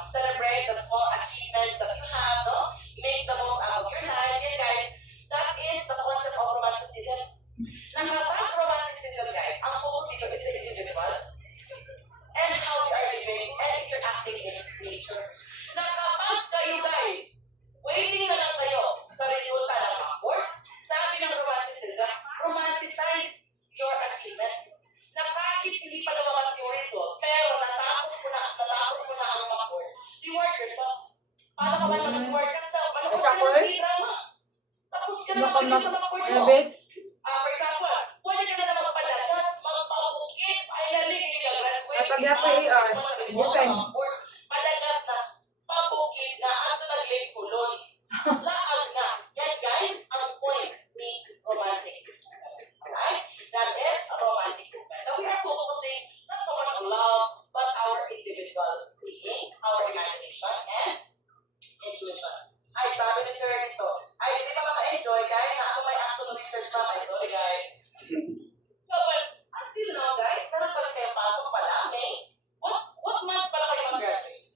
Celebrate the small achievements that you have, no? Make the most out of your life. Yan guys, that is the concept of romanticism. Na kapag romanticism guys, ang focus dito is the individual and how we are living and interacting in nature. Na kapag kayo guys, waiting na lang kayo sa resulta ng mga work, sabi ng romanticism, romanticize your achievement. Na kahit hindi pa lumabas yung result, pero natapos mo na ang mga work, reward yourself. Paano ka ba mag-reward yourself? Ano ka na ng drama? Tapos ka na naman sa mga work mo. For example, pwede ka na magpadagat, magpabukit, finally, hindi ka graduate. Pag ako AR, different. Padagat na, pabukit na, ato nag-late kulon. Laag na. Yan guys, ang point ni romantic. Alright? That is a romantic movement. Now we are focusing not so much on love, but our individual being, our imagination, and intuition. Ay, sabi ni Sir dito, ay, hindi ba maka-enjoy dahil na ako may action research pa. Ay, sorry guys. No, but until now guys, meron pa rin kayong pasok pala. May, what month pala kayo mag-graduate?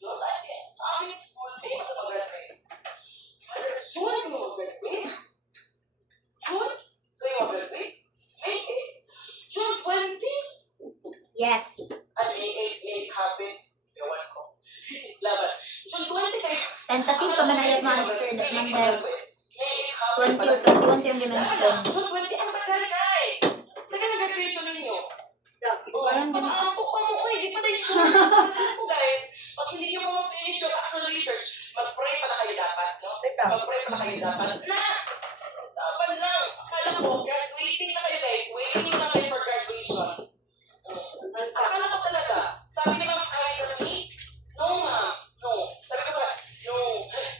Los Angeles. Sa aming school, May mas mag-graduate. June kayo mag-graduate? June kayo mag-graduate? May 8? June 20? Yes. Ano, May 8 happen? Ewan ko. Laban. June 20 kayo. Tentative pa man ayat mo answer that May number. 8 happen 20 pala. or 21 yung dimension. June 20, ang tagal guys! Tagal ang graduation ninyo. Ayan, Pag-ampok pa mo, uy, di pa tayo sure. Ano po guys, pag hindi nyo po ma-finish yung actual research, mag-pray pala kayo dapat, no? Mag-pray pala kayo dapat. Dapat lang. Akala ko, graduating na kayo guys. Waiting na kayo for graduation. Akala ko talaga. Sabi ni Ma'am Kai sa me, no ma'am, no. Sabi ko sa no.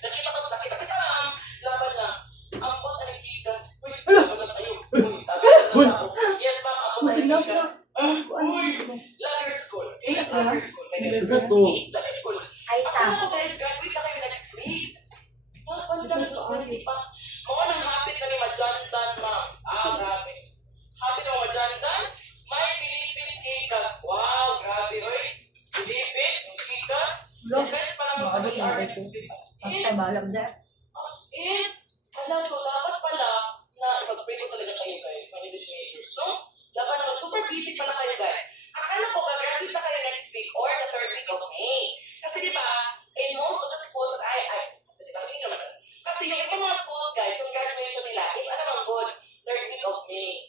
Nakita kita ma'am. Laban lang. Ambot ang gigas. Uy, laban lang tayo. Uy, sabi ko na ako. Yes ma'am, ambot ang gigas. Uy, love your school. Okay, love your school. Isa to. Love your school. Ay, Akala sa. ko guys, graduate na kayo next week. Dapat lang ito, 20 pa. Mga nang hapit na ni Majandan, ma'am. Grabe. Hapit na Majandan, may Pilipin Kikas. Wow, grabe, oy. Pilipin, Kikas. Depends pa naman sa ER next week. Ay, balam dyan. As in, ala, so dapat pala na mag-pray ko talaga kayo guys, mga English majors, no? Dapat na super busy pala kayo guys. Akala ko, gagraduate na kayo next week or the 3rd week of May. Kasi di ba, in most of the schools that kasi di ba, hindi naman. Kasi yung ibang mga schools guys, yung graduation nila is ano lang good, 3rd week of May.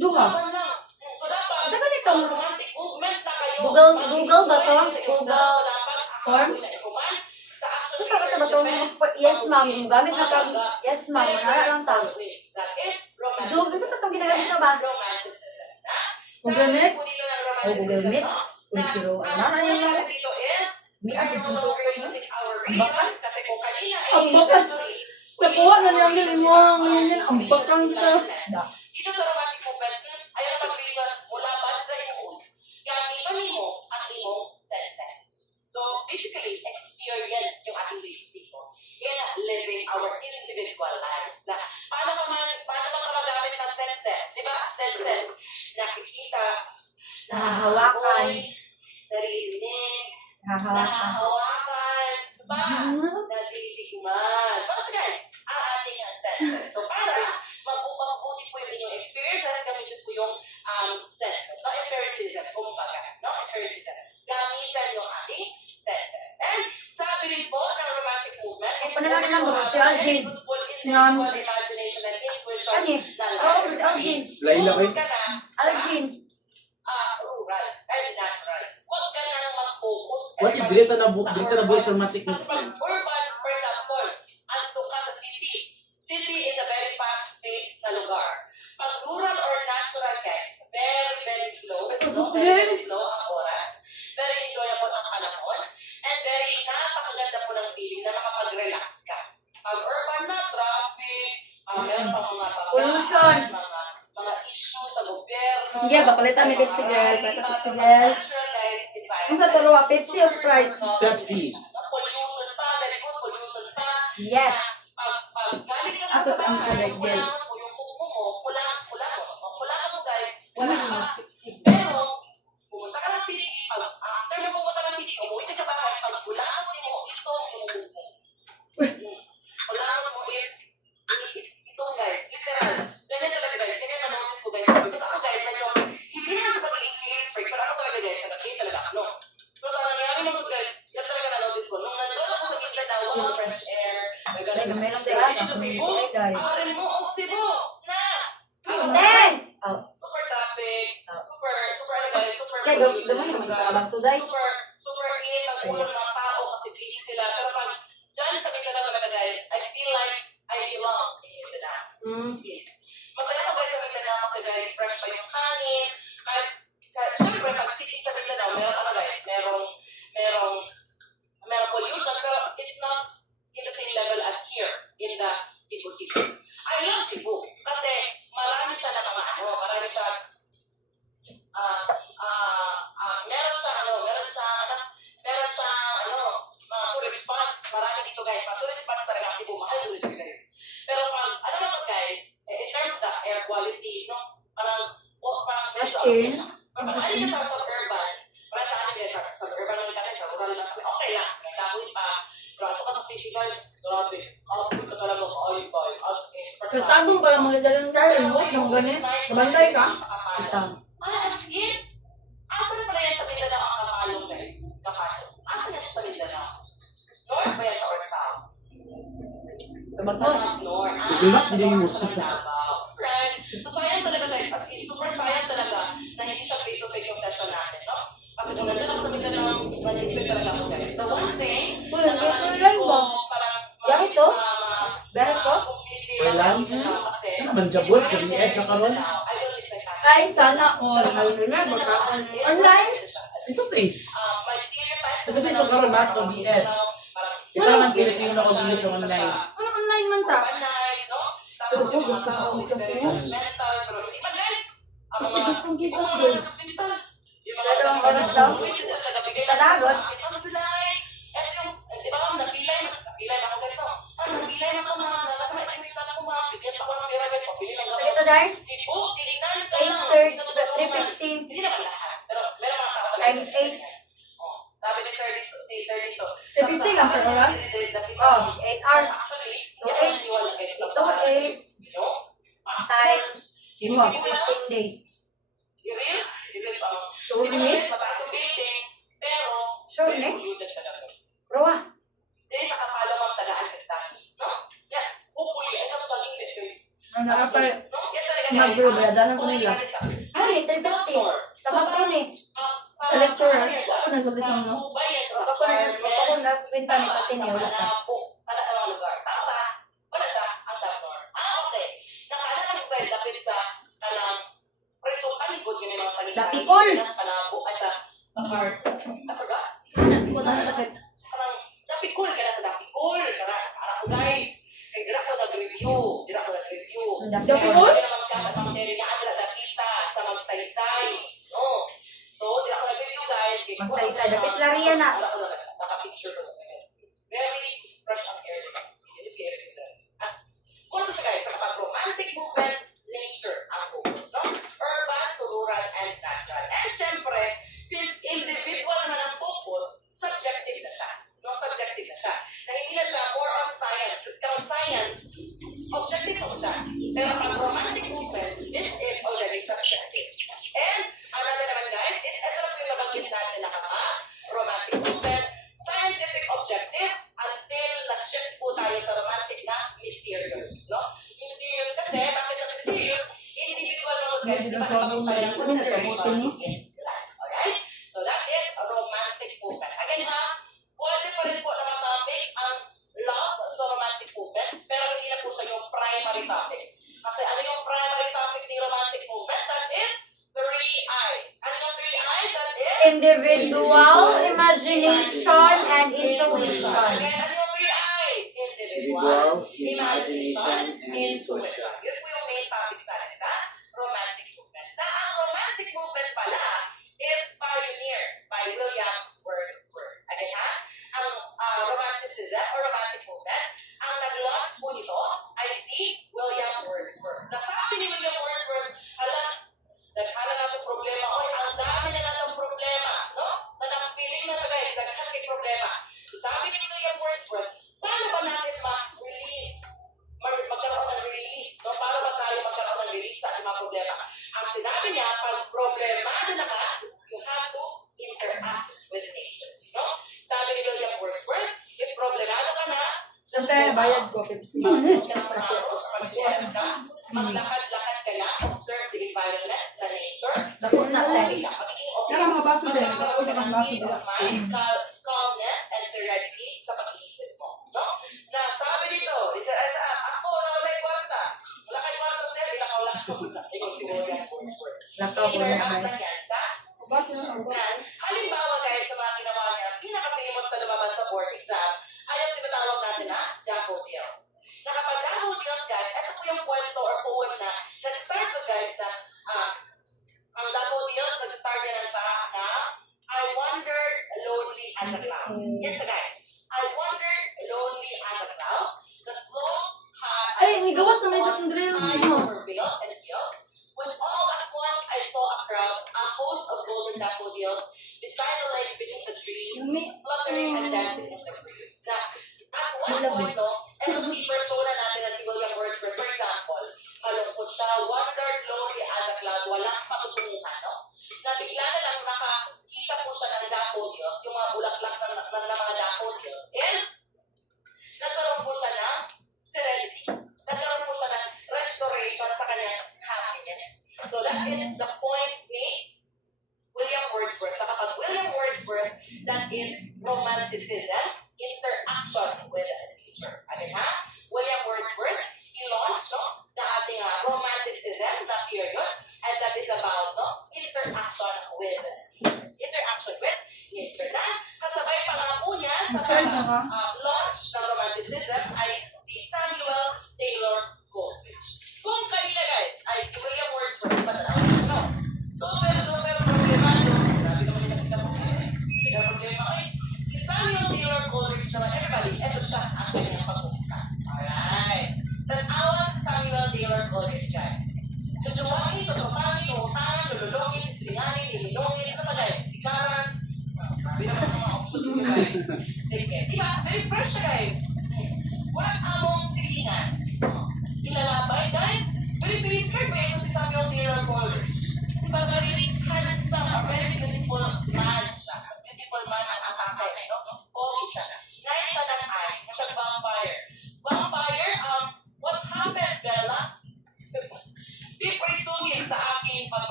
Duha. Laban lang. So dapat, Sa ganitong romantic movement na kayo. Google ba to? Google. Form? Sa action So, para ba to? Yes, ma'am. Kung gamit na kang yes, ma'am. Manara lang ta. Zoom. Gusto pa itong ginagamit na ba? Google Meet? Oh, Google Meet. Zero. Ano na yan nga? Dito is, Di we are ako no dito. longer using our reason. Kasi kung kanina ay Ambakan. sorry, Nakuha na namin mo ang yan. Ang bakang ka. dito sa romantic movement, ayaw na mag-reason, wala ba na yun? Gamitan mo ang imong senses. So, basically, experience yung ating basis dito in living our individual lives. Na paano man ka magamit ng senses? Di ba? Senses. Nakikita, Nahahawakan. narinig, Hahawakan. nahahawakan, diba? Nadidigman. Kasi guys, ang ating senses. So, para mabuti po yung inyong experiences, gamitin po yung senses. No empiricism, kumbaga. No empiricism. Gamitan yung ating senses. And sabi rin po ng romantic movement, Panalangin lang ba? Si Algin. fruitful Yan. individual imagination and intuition Ani? na Oo, si Algin. Laila Focus kayo. ka na sa Algin. rural and natural. Huwag ka nang mag-focus. What if dito na buhay sa romantic Kasi pag urban, for example, andun ka sa city. City is a very fast-paced na lugar. Pag rural or natural, guys, very, very slow. Very slow ang oras. Very enjoyable ang panahon. And very napakaganda po ng feeling na makapag-relax ka. Pag urban na, traffic, meron pang mga Pollution. mga issue sa gobyerno. Hindi, papalitan may Pepsi, girl. Palitan Pepsi, girl. Natural, guys, Kung sa turuwa, Pepsi o Sprite? Pepsi. Pollution pa, very good pollution pa. Yes. Pag galing ka Ako sa ang kulay, girl. kulangan mo yung kuko mo, kulangan mo guys, wala Wala pa. na, Pepsi. Pero, pumunta ka ng city, pag after mo pumunta ng city, umuwi ka sa bahay, pag kulangan mo, ito yung kuko. Kulangan mo is, ito guys, literal. Ganyan talaga guys, ganyan na-notice ko guys. Because ako guys, medyo, hindi naman sa pagiging clean freak, pero ako talaga guys, nag-clean talaga ako. Pero sa nangyari mo guys, yan talaga na-notice ko. Nung nandun ako sa Mindanao, wow, fresh air, Dahil na may lang tayo. dito sa Cebu, arin mo, Cebu, na! Ten! Super traffic, super ano guys, super Kaya gawin naman sa abang suday. super init ang ulo ng mga tao kasi busy sila. Pero pag dyan sa Mindanao talaga guys, I feel like I belong in Mindanao. Masaya ko guys sa Mindanao kasi very fresh pa yung hangin. Kahit syempre pag city sa Mindanao, meron ano guys, merong pollution, pero it's not in the same level as here in the Cebu City. I love Cebu kasi marami siya na mga marami siya mga tourist spots. Marami dito guys, mga tourist spots talaga ang Cebu, mahal dito guys. Pero pag, alam mo guys, in terms of the air quality, no, parang As in? Pero pag alin ka sa suburbans, para sa amin guys, sa suburban namin kami, sa rural lang kami, okay lang, sa kapoy pa. Pero ato ka sa city guys, grabe, kapoy ka talaga, kaalibaw, as in, Pero tabong pala mga dalang tayo. Remote ng ganit. Sabantay ka. Ito. As in, asan pala yan sa Mindanao ang kapalong guys? Kapalong. Asan yan siya sa Mindanao? North ba yan siya or south? North. Diba? Hindi mo. Right? So sayang talaga guys, as in, super sayang talaga na hindi siya face-to-face yung session natin, no? Kasi kung nandiyan ako sa Mindanao, nag-enjoy talaga ako guys. The one thing, Uy, na kailan ba? parang Yan ito? Dahil ko? Kailan? Kasi, Ano man, jabot, sa BH, sa karon? I will miss my family. Ay, sana all. Ano na, baka online? Face to face. My stereotypes Sa face magkaroon lahat ng BL. Kita naman Filipino na community online. Ano online man ta? Organized, no? Pero Tapos yung gusto mga sa tao is utas very mo. judgmental, pero hindi man guys. Ang mga Gustong Cebu, gitas, mga girl. judgmental. Yung mga Pero ang taga- oras daw? Uy, sila nagabigay ng Tanagot? sa akin. Ano sila eh? Eto yung, di ba ma'am, napilay na ako guys, no? Napilay na ako mga, nakakamay-text na ako mga, bigyan ako ng pera guys, pabili lang ako. Salita dahil? Cebu, tingnan ka lang. 8:30, 3:50. Hindi naman lahat, pero meron mga tao talaga. Times 8. Oh, sabi ni Sir dito, si Sir dito. 3:50 lang per oras? Oh, 8 hours. Actually, So, yan ang naniwala guys sa So, 8 you know? times Yung 15 days. it is, Sure Cebu ni? guys, mataas yung building, pero, Sure very ni? polluted talaga. Roa. Dahil sa kapalong ang tagaan exactly, no? Yeah, hopefully, I have something that is, Ang nakapal. no? Yan talaga Mag-group, dadanan ko nila. Ano ni 350? Sa ko ni. Sa lecturer, ako na sulit sa ano. Ako na benta ni pati ni wala pa. Ano lugar? Tama ba? Wala siya ang Damnor. Okay. Nakaalala ko kayo dapit sa presukan ko yun yung mga salita. Dapipol! Kanabo ay sa part. I forgot. Nasa ko na lapit. Parang dapikul ka na sa dapikul. Para ko guys. Kaya dira ko nag-review. Dapikul? Hindi naman kapat ang nerinaan nila dakita sa magsaysay. No. So, dira ko nag-review guys. Magsaysay. Dapit Laria na. Naka-picture ko. Very fresh on air. As, kung ito siya guys, nakapag-romantic movement, nature ang focus, no? Urban to rural and natural. And syempre, since individual naman ang focus, subjective na siya. No, subjective na siya. Na hindi na siya more on science. Kasi kapag science, objective na siya. Pero pag romantic movement, this is already subjective. And another naman guys, is ito na yung nabanggit natin na kapag romantic movement, scientific objective, until na-shift po tayo sa romantic na mysterious. No? Mysterious kasi, bakit siya mysterious? Individual na guys, di ba napagod tayo ng considerations in life. Alright? So that is a romantic movement. Again ha, pwede pa rin po naman topic ang love sa romantic movement, pero hindi na po siya yung primary topic. Kasi ano yung primary topic ni romantic movement? That is three eyes. Ano yung three eyes? That is Individual, imagination, and intuition. Again, ano yung three eyes? Individual, imagination, intuition. Yun po yung main topics natin sa romantic movement. Na ang romantic movement pala is pioneered by William Wordsworth. Again ha, ang romanticism or romantic movement, ang nag-launch po nito ay si William Wordsworth. Nasabi ni William Wordsworth, naghala na itong problema, ang dami na natong problema, no? Nanampiling na siya guys, naghahanting problema. So sabi ni William Wordsworth, paano ba natin magkaroon ng relief? No? Paano ba tayo magkaroon ng relief sa ating mga problema? Ang sinabi niya, pag problemado na ka, you have to interact with nature. No? Sabi ni William Wordsworth, if problemado ka na, Sir, bayad ko, Pepsi. mag-suot ka ng sapatos, mag-stress ka, maglakad-lakad ka lang, observe the environment, the nature, Dako na, okay te. lang, magiging okay. Tara, mga baso din. Magkakaroon ka ng Mga baso peace din. of mind, calmness, and serenity sa pag-iisip mo. No? Na sabi dito, ako na wala'y kwarta. Wala kay kwarta, sir, ilakaw lang. Ikaw si William Wordsworth. Lakaw ko na Interact naman. lang yan sa halimbawa guys, sa mga ginawa niya, pinaka-famous na lumabas sa board exam, ay ang tinatawag natin na daffodils. Na kapag daffodils guys, ito po yung kwento or poem na nag-start ko guys na ang daffodils, nag-start din na siya na I wandered lonely as a cloud. Yan siya guys. I wandered lonely as a cloud that flows high. Ay, nigawas na may second drill. High Sino? over vales and hills. When all at once I saw a crowd, a host of golden daffodils beside the lake beneath the trees, fluttering and dancing in the breeze. Na, at one point, no, ito si persona natin na si William Wordsworth, for example, malungkot siya, wandered lonely as a cloud, walang patutunguhan, no? Na bigla na lang nakakita po siya ng daffodils, yung mga bulaklak ng mga daffodils, is nagkaroon po siya ng serenity. Nagkaroon po siya ng restoration sa kanyang happiness. So that is the point ni William Wordsworth. Na kapag William Wordsworth, that is romanticism, interaction with nature. Again ha? William Wordsworth, he launched the ating romanticism na period, and that is about interaction with nature. Interaction with nature. Na kasabay pa nga po niya sa launch ng romanticism ay si Samuel Taylor Coleridge. Kung kanina guys ay si William Wordsworth, di ba tanaw? No. So, pero problemado. Grabe naman yung nakita mo. Pero problema ay si Samuel Taylor Coleridge naman, everybody, eto siya ang kanyang pagpupunta. Alright. Tanawa si Samuel Taylor Coleridge guys. Chuchuwangin, tutupangin, utangan, lululongin, sisilingangin, nililongin, ito pa guys, sikaran. Grabe naman ang mga options nyo guys. Sige. Di ba? Very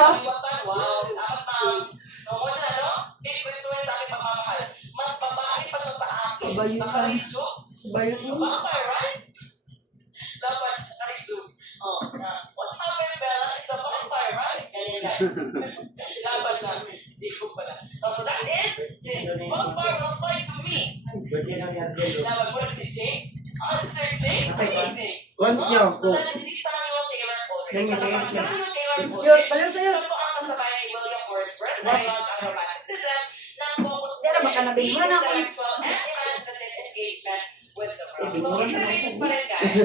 Kaliwatan, wow. Dapat ma'am. Ako dyan, ano? Big pursuit sa aking pagmamahal. Mas babae pa siya sa akin. Kabayutan. Nakaritso. Bayot mo. Vampire, right? Dapat nakaritso. Oh, what happened, Bella? Is the vampire, right? Ganyan guys. Dapat na. Jacob pala. Oh, so that is, si vampire will fight to me. Laban mo si Jake. Si Sir Jake. Amazing. So that is si Samuel Taylor Coleridge. Samuel Taylor Yun, Coleridge. palaw sa'yo. Siya po ang kasabay ni William Wordsworth na launch ang romanticism ng focus Pero baka nabigyan na ako. intellectual and imaginative engagement with the world. So, interlace pa rin guys.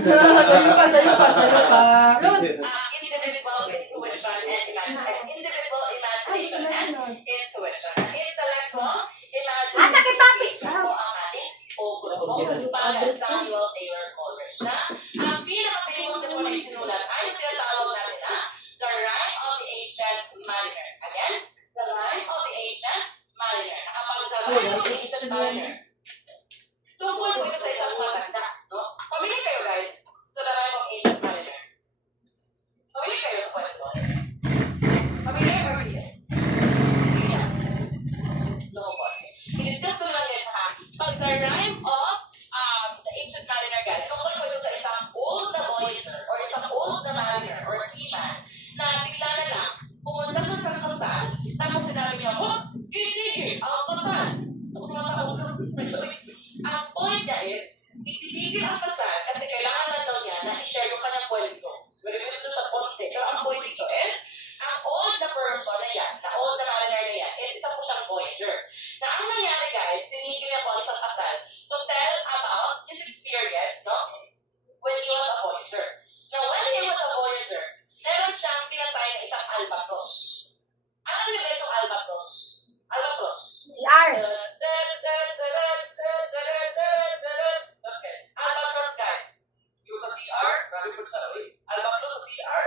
Sa'yo pa. Roots, individual intuition and individual imagination and intuition. Intellectual, imaginative engagement po ang ating focus po para Samuel Taylor Coleridge na ang pinaka-famous na po na isinulat ay yung tinatawag natin na The Rime of the Ancient Mariner. Again, The Rime of the Ancient Mariner. The Rime of the Ancient Mariner. Tungkol po ito sa isang matanda, no? Pamilya kayo guys sa The Rime of Ancient Mariner. Pamilya kayo sa kwento. Pamilya or hindi? Hindi. No, boss. I-discuss ko na lang guys ha. Pag The Rime of the Ancient Mariner guys, tungkol po ito sa isang old na voyager or isang old na mariner or seaman na bigla na lang pumunta siya sa kasal tapos sinabi niya, itigil ang kasal. Tapos mga tao, ang point niya is, itigil ang kasal kasi kailangan lang daw niya na i-share yung kanyang kwento. Very good ito sa konti. Pero ang point dito is, ang old na person na yan, na old na mariner na yan, is isa po siyang voyager. Na ang nangyari guys, tinigil niya po ang isang kasal to tell about his experience, no? When he was a voyager. Now, when he was a voyager, meron siyang pinatay na isang albatros. Alam niyo guys yung albatros? Albatros. CR. Okay. Albatros guys. Yung sa CR, grabe po siya. Albatros sa CR.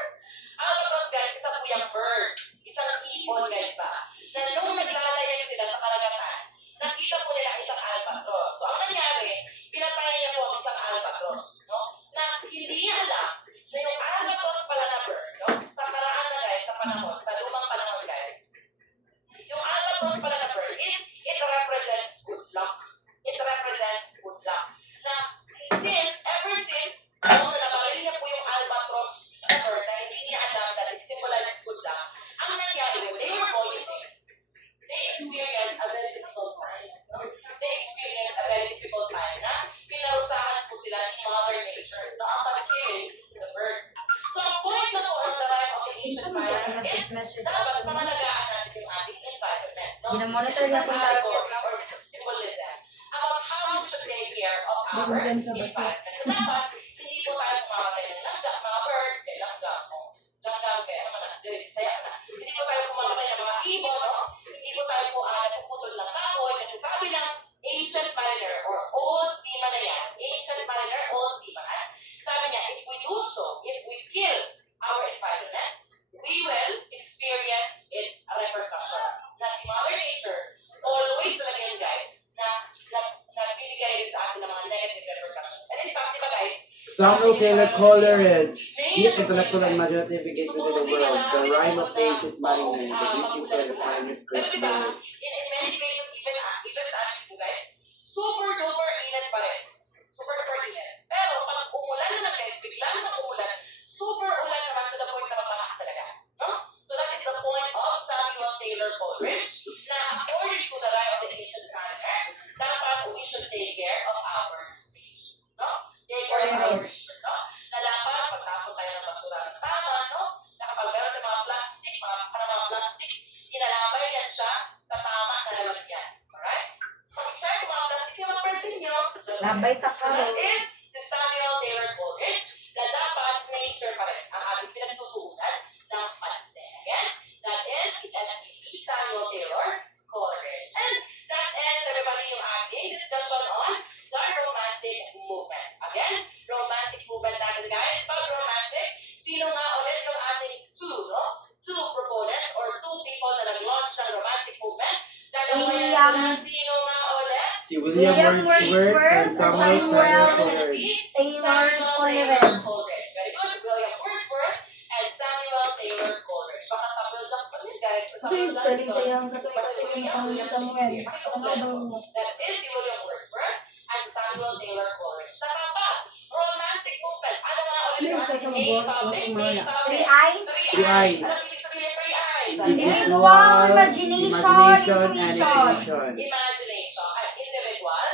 Albatros guys, isang puyang bird. Isang ibon guys ba? Na nung naglalayag sila sa karagatan, nakita po nila isang albatros. So ang nangyari, pinatay niya po ang isang albatros. No? Na hindi niya alam na yung albatros pala na bird, no? Sa karaan na guys, sa panahon, sa lumang panahon guys, yung albatros pala na bird is, it represents good luck. It represents good luck. Na ever since, noong nabaril niya po yung albatros na bird na hindi niya alam that it symbolizes good luck, ang nangyari when they were voyaging, they experienced a very difficult time. No? They experienced a very difficult time na pinarusahan po sila ni Mother Nature na ang pag-killing the bird. So, ang point na po ng The Rime of the Ancient Mariner is dapat pangalagaan natin yung ating environment. No? Binamonitor This is niya an kung allegory or this is symbolism about how we should take care of our environment. Dapat, hindi po tayo pumamatay ng langgam, mga birds, kay langgam. Langgam, kaya naman na, saya na. Hindi po tayo pumamatay ng mga ibon, no? Hindi po tayo po nagpuputol ng kahoy kasi sabi ng ancient mariner or old seaman na yan, ancient mariner, old seaman, sabi niya, if we do so, if we kill our environment, we will experience its repercussions. Na si Mother Nature, always talaga yun guys, na nagbibigay rin sa atin ng mga negative repercussions. And in fact, di ba guys, Samuel Taylor Coleridge, deep intellectual and imaginative engagement with the world, the rime of the ancient mariner, the beauty for the finest pero Christ diba, marriage. in many places, even sa amin po guys, super duper init pa rin. Super duper init. Pero pag umulan naman guys, bigla naman umulan, super ulan naman to the point na mabaha talaga. No? So that is the point of Samuel Taylor Coleridge, na according to the rime of the ancient mariner, dapat we should take care of our nature. No? Take care of our nature. No? Na dapat pagtapon tayo ng basura ng tama, no? Na kapag meron tayong mga plastic, inalabay yan siya sa tama na lalagyan. Alright? So, pag-share kung mga plastic yung mga first ninyo. Labay ta So, ka. that is si Samuel Taylor Coleridge na dapat nature pa rin ang ating pinagtutuunan ng pansin. Again, that is si STC Samuel Taylor Coleridge. And that ends, everybody, yung ating discussion on the romantic movement. Again, romantic movement natin, guys. Pag romantic, sino nga ulit yung ating two proponents or two people na nag-launch ng romantic movement? Dalawa yan sila. Sino nga ulit? Si William Wordsworth and Samuel Taylor Coleridge. Taylor Coleridge. Coleridge. Very good. William Wordsworth and Samuel Taylor Coleridge. Baka Samuel Jackson spelling sa iyang katuloy-katuloy ang Samuel. Ano daw mo? That is si William Wordsworth at si Samuel Taylor Coleridge. Tama pa. Romantic movement. Ano nga ulit yung ating main topic? Main topic. Three eyes. Three eyes. Ano ibig sabihin ng three eyes? Individual, imagination, and intuition. Imagination. Individual,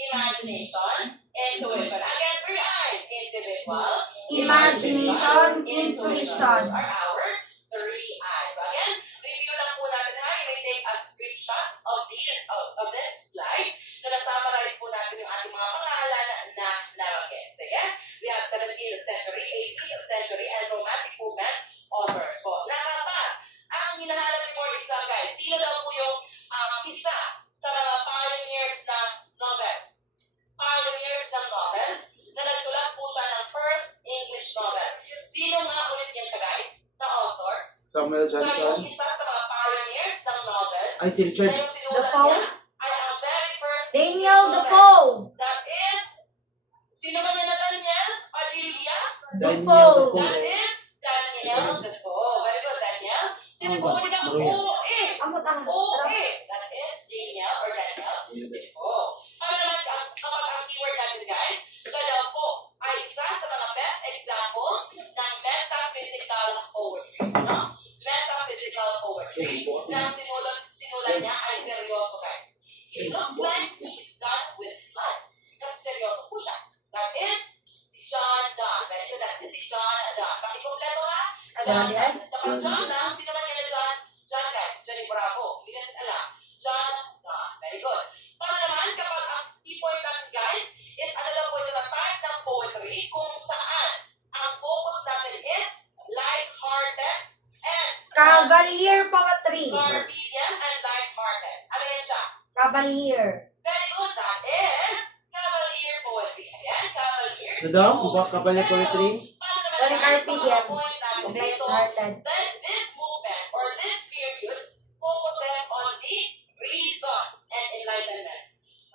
imagination, intuition. Again, three eyes. Individual, Imagination, intuition. are our three eyes. So again, review lang po natin ha. You may take a screenshot of this slide na na-summarize po natin yung ating mga pangalan na nabanggit. Sige, we have 17th century, 18th century, and Romantic movement authors po. Nakapa, ang hinahanap ni board exam guys, sino daw po yung isa sa mga pioneers ng novel? Pioneers ng novel na nagsulat po siya ng first English novel. Sino nga ulit yan siya guys? Na author? Samuel So yung Johnson. isa sa mga pioneers ng novel Ay, si Richard. na yung sinulat Defoe? niya ay ang very first Daniel English novel. Defoe. That is, sino man yan na Daniel? Padilla? Daniel Defoe. Defoe. That is Daniel Defoe. Very good, Daniel. Defoe, hindi ka Maria. O-E. Amot ang O-E. That is Daniel or Daniel Defoe. Para naman, kapag ang keyword natin guys, siya daw po ay isa sa mga best examples ng metaphysical poetry. No? Metaphysical poetry na ang sinulat niya ay seryoso guys. It looks like he's done with his life. Kasi seryoso po siya. That is si John Donne. Very good. That is si John Donne. Pakikompleto ha? John Donne. Kapag John lang, sino man yan na John? John guys. Johnny Bravo. Hindi natin alam. John Donne. Very good. Para naman, kapag ang keyboard natin guys is ano daw po ito na type ng poetry kung saan ang focus natin is light-hearted and Cavalier poetry. Cartesian and light-hearted. Ano yan siya? Cavalier. Very good. That is Cavalier poetry. Again, Cavalier Ano daw? Kapal na poetry? Paano naman Very guys, Cartesian. mga point natin dito, Light-hearted. then this movement or this period focuses on the reason and enlightenment.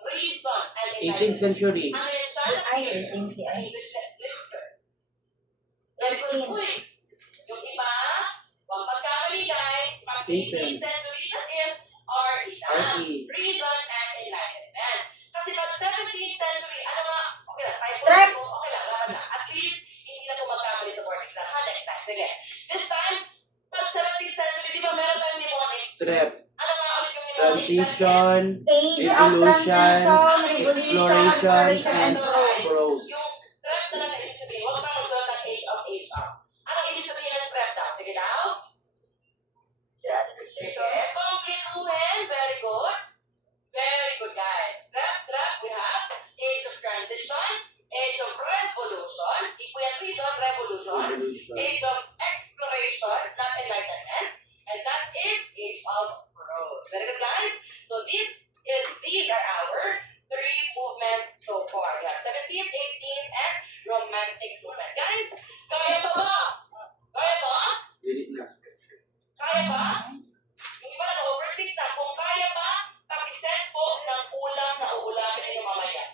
Reason and 18th enlightenment. century. Ano yan siya? Ay, Na-period 18th sa yan. English literature. Very good. 18th. Uy, yung iba, huwag magkamali guys. Pag 18th century, that is RE. RE. Reason and enlightenment. Kasi pag 17th century, ano nga, okay lang, typo Trap. po, okay lang, laban lang. At least, hindi na po magkamali sa board exam. Ha, next time. Sige. This time, pag 17th century, di ba meron tayong mnemonics? Trap. Ano nga ulit yung mnemonics? Transition. Age of Evolution, transition, exploration, and prose. prose. Yung trap na lang na ibig sabihin, huwag na magsulat ng age of age of. Anong ibig sabihin ng trap daw? Sige daw. Sige. Conclusion. Very good. Very good, guys. Trap, we have age of transition, age of revolution, equal reason, revolution, Evolution. age of exploration, not enlightenment, and that is age of prose. Very good, guys. So these are our three movements so far. We have 17th, 18th, and Romantic movement. Guys, kaya pa ba? Kaya ba? Dili na. Kaya ba? Yung iba nag-overthink na. Kung kaya ba, pakisend po ng ulam na uulamin ninyo mamaya.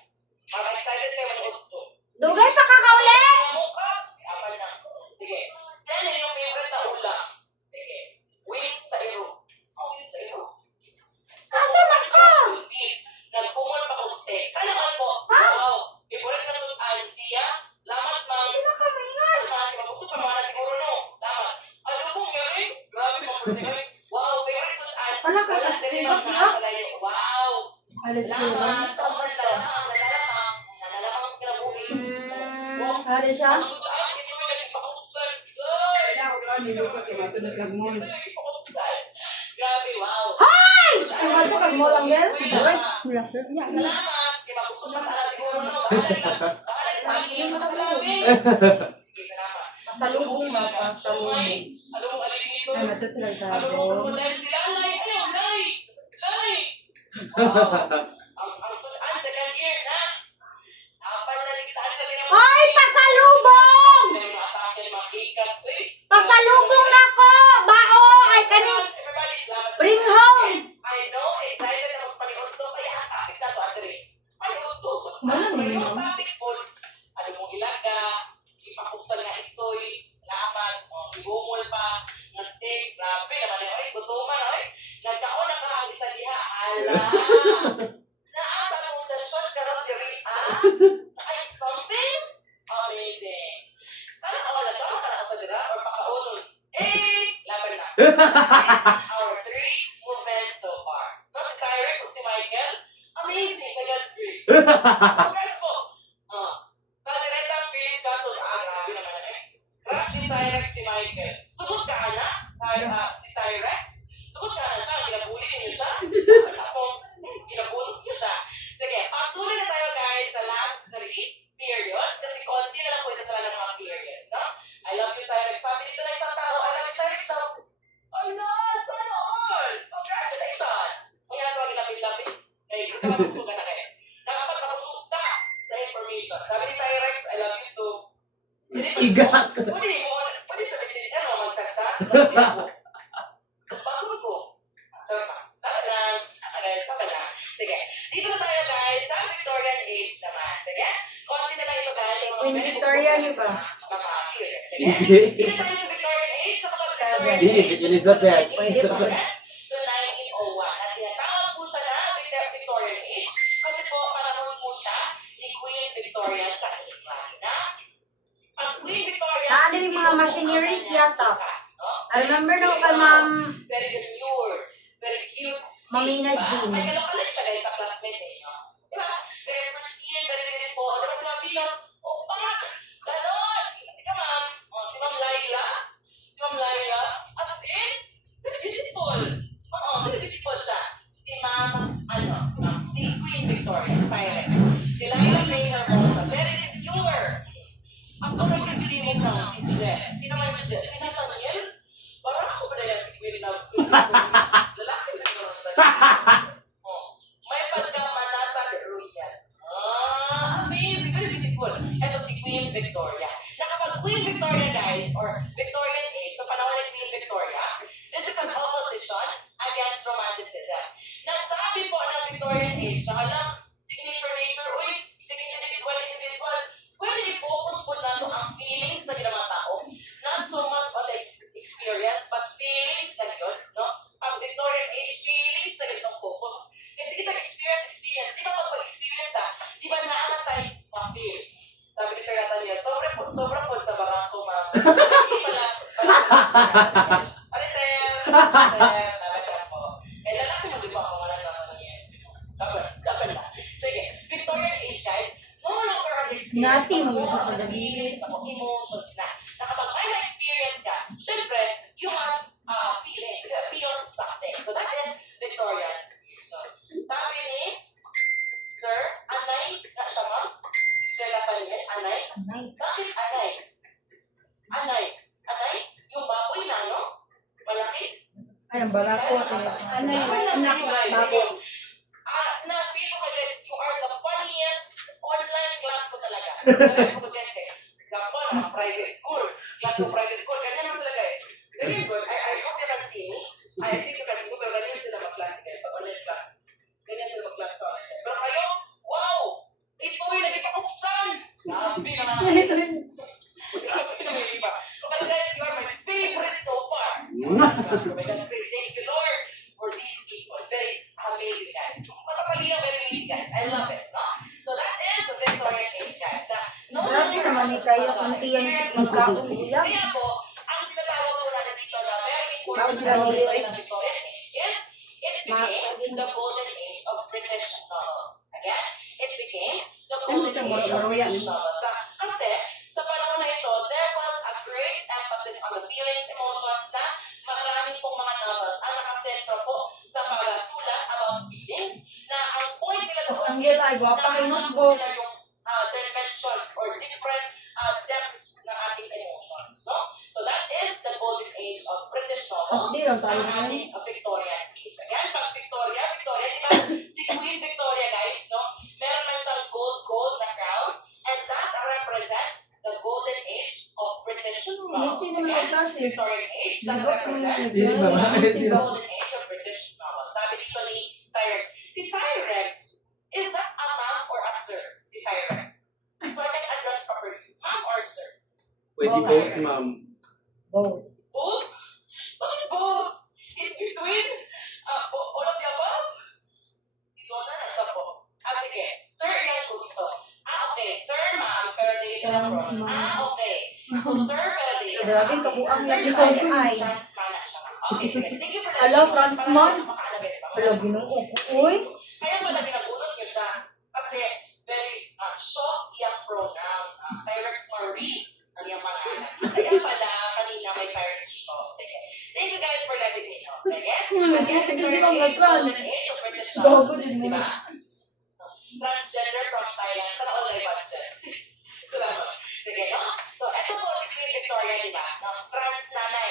Para excited kayo manood to. Dugay pa kakauli. Mukha. Apan na. Sige. Send nyo yung favorite na ulam. Sige. Wings sa iro. Oh, wings sa iro. Asa man ka? Beef. Nagpumol pa kong steak. Sana naman po. Wow. Favorite na sudan siya. Salamat, ma'am. Di ba ka maingat? Salamat. Mabusog pa mga na siguro no. Salamat. Ano po, Mary? Grabe mo po Wow, favorite sudan. Wala ka Wala na- sila Wala mga ka? nakasalayo. Wow. Alis ko lang. Salamat. Tawag lalamang. Nalalamang. Nalalamang sa kinabuhi. Wow. Hari siya? Ang sudan. Ito yung nagpapausan. Ay! Grabe, wow. Ang ato kag mo lang gel? Salamat. Di ba gusto pa tala siguro no? Bahala sa akin. Masalamin. Sige, salamat. Pasalubong ba? Pasalubong. Salubong alin dito. Ano to sila Ano tago? kung dahil sila? Lay! Ayaw, lay! Lay! Wow. Ang sudan, second year na. Apal na kita. Ano sabi naman? Hoy, pasalubong! Atake ng mga bigas. Pasalubong na ko! Bao! Ay, kani! Everybody, salamat. Bring home! I know, excited na mas paniod to. Kaya ang topic na to, Andre. Paniod to. So, Wala ano naman. yung topic po? Ano mong ilaga? Ipakuksan nga ito'y. Salamat. Ibumol pa. Nga steak. Grabe naman yun. Ay, gutuman. Ay, Ala! Naasa mong session karon diri ay something amazing. Sana all na tama ka na sa dira or pakaunon. Laban na. Our 3 movements so far. No, si Cyrus o si Michael, amazing, by God's grace. Congrats po. Kaldereta, Phyllis, Gatos, grabe naman Crush ni Cyrus si Michael. Sugot ka na, si Cyrus. Sugot ka na siya, ginabuli niyo siya. Ginabuli niyo siya. Sige, patuloy na tayo guys sa last 3 periods kasi konti na lang po ito sa lang mga periods, no? I love you, Cyrus. Sabi dito na isang tao, I love you, Cyrus. Ala, sana all! Congratulations! Kung yan ito ang ilapit-lapit, eh, gusto ka mabusugan na kayo. Dapat kabusuga sa information. Sabi ni Cyrus, I love you too. Igak. Pwede sa messenger mo, mag-chat-chat. So, patuloy ko. Sorry pa. Tama lang. Tama lang. Sige. Dito na tayo guys sa Victorian age naman. Sige? Konti na lang ito guys. Queen Victoria, di ba? Mga periods. Sige? Hindi. Dito tayo sa Victorian age. Napaka-Victorian Hindi, age. si Elizabeth. Pwede ba? To 1901. At tinatawag po siya na Victorian age kasi po panahon po siya ni Queen Victoria sa England. Na ang Queen Victoria Ano yung mga machineries yata? no? I remember na kay Ma'am Very demure, very cute. Mamina Jean. May kalokalit siya guys na classmate eh. No? Diba? Very pristine, very beautiful. Diba si Ma'am Venus? Oh, pak! Ganon! Tika ma'am. Oh, si Ma'am Laila. Si Ma'am Laila. As in, very beautiful. Oo, very beautiful siya. Si Ma'am, si Queen Victoria, silent. Si Laila Maynard Rosa, very demure. Ako nagkasinig ng si Jen. Sino man si Jen? Si Nathaniel? Parang ako ba na si Queen na lalaki sa mga may pagkamanatag royal. Amazing. Very beautiful. Ito si Queen Victoria. Nakapag Queen Victoria guys, or Victorian age, sa panahon ni Queen Victoria, this is an opposition against romanticism. Nasabi po ng Victorian age na alam, signature nature, sige individual, pwede i-focus po natin ang feelings na mga tao. Not so much on the experience, but feelings na yun, no? Ang Victorian age, feelings na yun ang focus. Kasi kita experience. Di ba pag-experience na, di ba naangat tayo ma-feel? Sabi ni Sir Nathaniel, sobra po sa barako, ma'am. Hindi pala, Arisel, nalaga po. Eh, lalaki mo, di ba ako wala naman yan? Dapat na. Sige, Victorian age, guys, no longer an experience. Nothing mo More sa on the pagdating. feelings, tapos emotions na. Na kapag may ma-experience ka, syempre, you have feeling, you feel something. So that is Victorian. So, sabi ni Sir Anay, na siya ma'am? Si Sir Nathaniel, Anay? Bakit Anay? Anay? Yung baboy na, no? Malaki? Ay, ang balako. Ano yun? Anak, baboy. Na-feel ko kayo guys, you are the funniest online class ko talaga. Guys, ko guys, example, private school. Class ko private school. Ganyan lang sila guys. Very good. I hope you can see me. I think you can see me, pero ganyan sila mag-class guys. Pag online class. Ganyan sila mag-class sa online class. Pero kayo, wow! Ito'y nagkakaupsan! Grabe naman. Grabe naman yung iba. Okay guys, you are my favorite so far. Thank you Lord for these people. Very amazing guys. Matatalino, very neat guys. I love it. No? So that is the Victorian age guys. No Grabe naman ni kayo kung tiyan magkauliyak. Kaya po, ang tinatawag po natin dito na very important Bawal sila achievement ulit. ng Victorian age is it became the golden age of British novels. Again, it became the golden age of British novels. Kasi sa panahon na ito, there was a great emphasis on the feelings, emotions na maraming pong mga novels ang nakasentro po sa pagsulat about feelings na ang point nila Tapos doon ang gila ay gwapa kay notebook. nila yung dimensions or different depths ng ating emotions. No? So that is the golden age of British novels. Hindi lang tayo ang ngayon. ating Victorian age. Again, pag Victoria, di ba? Si Queen Victoria, guys, no? Meron man siyang gold na crown and that represents the golden age of British novels. Hindi naman Again, klase. Victorian age that Diba, represents Hindi ba? the golden age of British novels. Sabi dito ni Cyrus. Si Cyrus, is that a ma'am or a sir? Si Cyrus. So I can address properly. Ma'am or sir? Pwede vote, ma'am. Both. Both? Bakit both? In between? All of the above? Okay. So, Sir Pedro. Grabe, kabuang lang Sir, sa sorry, ay. Transman na siya. Okay, sige. Thank you for Hello, letting me know. Transman? Para makaano, guys, Wala, ginoo. Uy. Kaya pala ginabunot niyo siya kasi very shock iyang pronoun. Cyrex Marie ang iyang pangalan. Kaya pala kanina may Cyrex shock. Sige. Thank you guys for letting me know. Sige. Again, Kasi Victorian mga age, trans. golden age of British Bago love. din mo. Diba? Transgender from Thailand. Sana all may budget. Salamat. Sige, no? So, ito po si Queen Victoria, di ba? Ng trans nanay.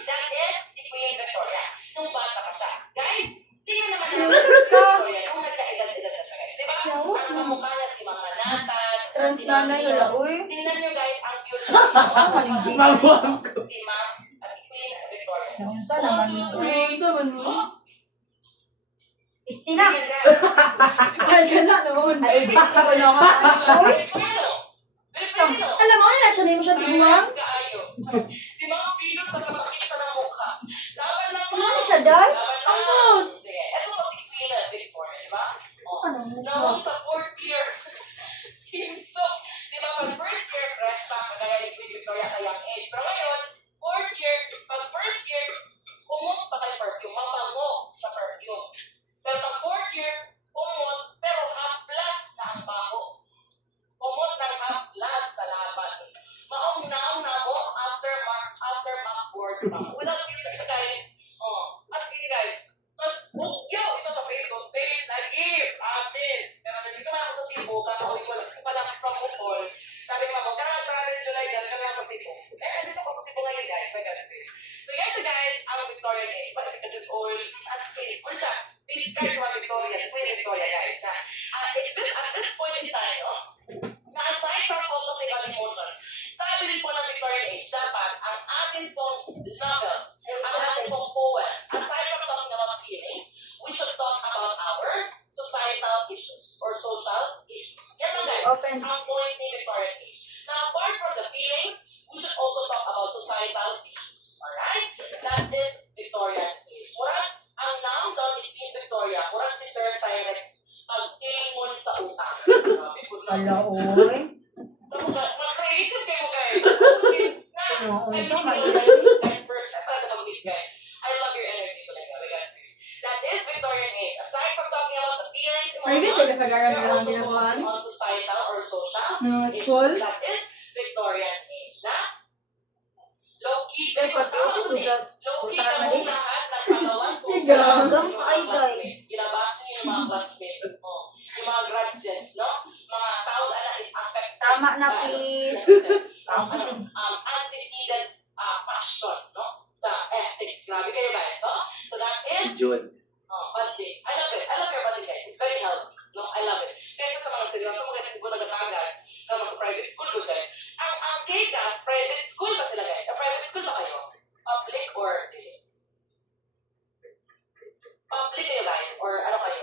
That is si Queen Victoria. Nung bata pa siya. Guys, tingnan naman natin si Queen Victoria nung nagka-edad-edad na siya, guys. Di ba? Ang kamukha niya si Mama Natad. Trans nanay, Wala, uy. Tingnan nyo guys ang future niyo. Mamuang ko. Si Ma'am, si Queen Victoria. Naunsa naman mo. Ay, sa man mo? Istina. Ay, gana naman. Ay, wala ka. Uy. Alam mo, na siya na yung siya tiguang? Si Ma'am Venus na patakit siya ng mukha. Laban lang mo. Ano siya, Day? Laban lang. Sige, ito po si Queen Victoria, di ba? Ano? Noong sa 4th year, so, di ba, pag first year, fresh pa, kagaya ni Queen Victoria at a young age. Pero ngayon, 4th year, pag first year, kumot pa kay perfume, mabango sa perfume. Pero pag 4th year, kumot, pero haplas na ang baho. Kumot ng haplas sa laban. Maong-naong na mo after board pa. Without filter, guys. As in, guys, mas bugyo ito sa Facebook page. Nag-give, amis. Pero nandito man ako sa Cebu, kakauwi ko lang from Bukol. Sabi ko, huwag ka na travel July, dahil ka lang sa Cebu. Nandito ko sa Cebu ngayon, guys. May ganun din. So, yes, guys, ang Victorian age. But because it all, as in, ano siya? Please start sa mga Victoria, Queen Victoria, guys. Na, at this point in time, no? Na aside from focusing on emotions, sabi din po ng Victorian age, dapat ang ating pong novels, ang ating pong poems, aside from talking about feelings, we should talk about our societal issues or social issues. Yan lang guys, Open. ang point ni Victorian age. Now, apart from the feelings, we should also talk about societal issues. Alright? That is Victorian age. Murag, ang naam daw ni Queen Victoria, murag si Sir Cyrex, pagtilingon sa utang. Wala, uy. Mag-creative kayo guys. Ano, I unsa miss man you. yun? And first, I para mag-meet guys. I love your energy talaga. Because that is Victorian age. Aside from talking about the feelings, Ay, emotions, hindi ka sa garan we're ka lang also ginawa. focusing on societal or social School? issues. That is Victorian age. Na? Low-key, Ay, pero tama patuloy ko ko din. sa Low-key utang ka na mong din. lahat ng pagawas ko. Sigaw. Ginabasan yung Ay, mga classmate. Ginabasan yung mga classmate. Yung mga grudges, no? Mga taon na is affected. Tama na, please. Antecedent passion, no? Sa ethics. Grabe kayo guys, no? So that is June. banding. I love it. I love your banding guys. It's very healthy. No, I love it. Kaysa sa mga seryoso mo guys, hindi ko nagtatagad. Kama sa private school good guys. Ang KCAS, private school ba sila guys? Private school ba kayo? Public or public kayo guys? Or ano kayo?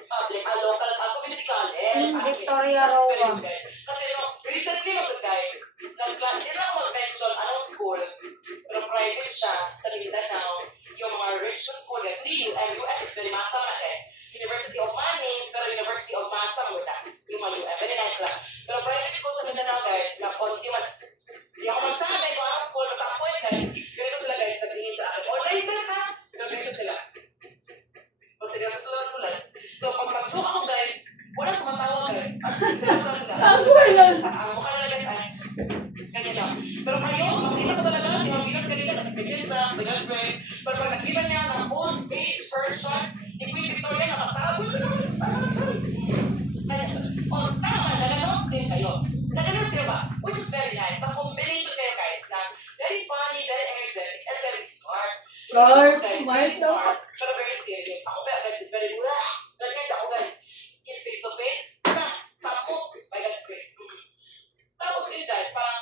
Public, local, community college. In Victoria That's very Roa. good guys. Kasi recently mga guys, nag-class din ako mag-mention anong school, pero private siya sa Mindanao, yung mga rich na school guys. Hindi UM is very masa na guys. University of Manning, pero University of Masa mo na. Yung mga UM, very nice lang. Pero private school sa Mindanao guys, na konti man, hindi ako magsabi kung anong school, basta ang point guys, ganito sila guys, nagtingin sa akin. Online class ha? Pero ganito sila. O seryoso sulat-sulat. So pag mag-joke ako guys, walang tumatawa guys. Seryoso sila. Ang kulang. Ang mukha nila guys ay ganyan lang. Pero kayo, makita ko talaga si Ma'am Venus kanina, nagpigil siya, nag-guys guys. Pero pag nakita niya ng old age version ni Queen Victoria, nakatago siya. Kaya siya. O, tama, nag-announce din kayo. Nag-announce kayo ba? Which is very nice. Ang combination kayo guys na very funny, very energetic, and very smart. Smart, Guys, smart, very smart, pero very serious. Ako ba guys is very ganyan ako guys. In face to face, sampo, by God's grace. Tapos yun guys, parang